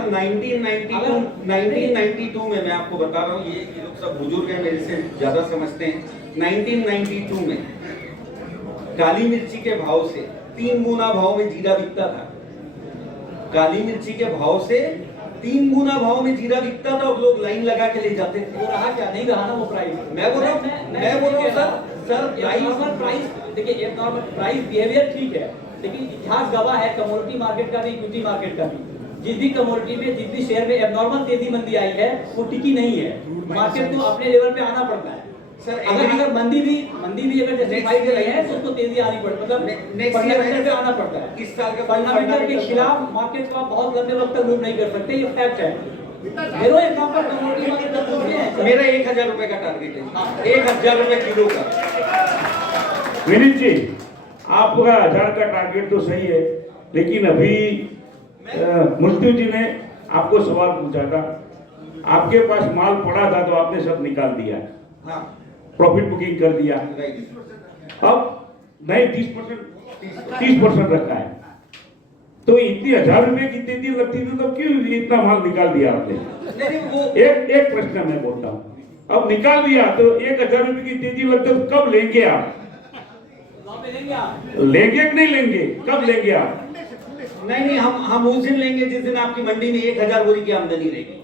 1992 में मैं आपको बता रहा हूँ, ये लोग सब बुजुर्ग हैं, मेरे से ज्यादा समझते हैं। 1992 में काली मिर्ची के भाव से 3 गुना भाव में जीरा बिकता था। काली मिर्ची के भाव से 3 गुना भाव में जीरा बिकता था और लोग लाइन लगा के ले जाते थे। वो रहा क्या? नहीं रहा ना वो प्राइस। मैं बोल रहा हूँ सर प्राइस देखिए, एक नॉर्मल प्राइस बिहेवियर ठीक है, लेकिन इतिहास गवाह है कमोडिटी मार्केट का भी, इक्विटी मार्केट का भी। जिस भी कमोडिटी में, जिस भी शेयर में एबनॉर्मल तेजी मंदी आई है वो टिकी नहीं है। मार्केट को अपने लेवल पे आना पड़ता है। सर अगर मंदी भी अगर जस्टिफाई कर रही है तो उसको तेजी आनी पड़ती, मतलब फंडामेंटल पे आना पड़ता है। इस साल का फंडामेंटल के खिलाफ मार्केट को आप बहुत लंबे वक्त तक मूव नहीं कर सकते, ये फैक्ट है। मेरा एग्जांपल कमोडिटी मार्केट का पूछते हैं। मेरा 1,000 रुपए का टारगेट है, 1,000 रुपए किलो का। विनीत जी, आपका 1000 का टारगेट तो सही है, लेकिन अभी मुल्तू जी ने आपको सवाल पूछा था, आपके पास माल पड़ा था तो आपने सब निकाल दिया, हाँ, प्रॉफिट बुकिंग कर दिया। अब नहीं 30% रखा है, तो इतनी 1,000 रुपए की तेजी लगती थी तो क्यों इतना माल निकाल दिया आपने? एक प्रश्न मैं बोलता हूँ, अब निकाल दिया तो 1,000 रुपए की तेजी लगती तो कब लेंगे आप? लेंगे कि नहीं लेंगे? कब लेंगे आप? नहीं, हम उस दिन लेंगे जिस दिन आपकी मंडी में 1,000 बोरी की आमदनी रहेगी।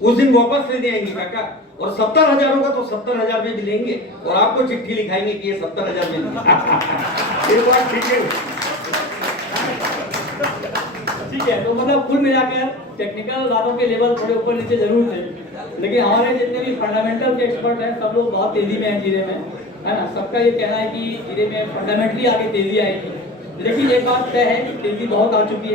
उस दिन वापस लेने आएंगे काका, और 70,000 होगा तो 70,000 में भी लेंगे और आपको चिट्ठी लिखाएंगे कि ये 70,000 में लिया। ये बात ठीक है। ठीक है, तो मतलब कुल मिलाकर टेक्निकल बातों के लेवल थोड़े ऊपर नीचे जरूर थे, लेकिन हमारे जितने भी फंडामेंटल के एक्सपर्ट हैं सब लोग बहुत तेजी में हैं जीरे में, है ना। सबका ये कहना है कि जीरे में फंडामेंटली आगे तेजी आएगी, लेकिन एक बात तय है कि तेजी बहुत आ चुकी है।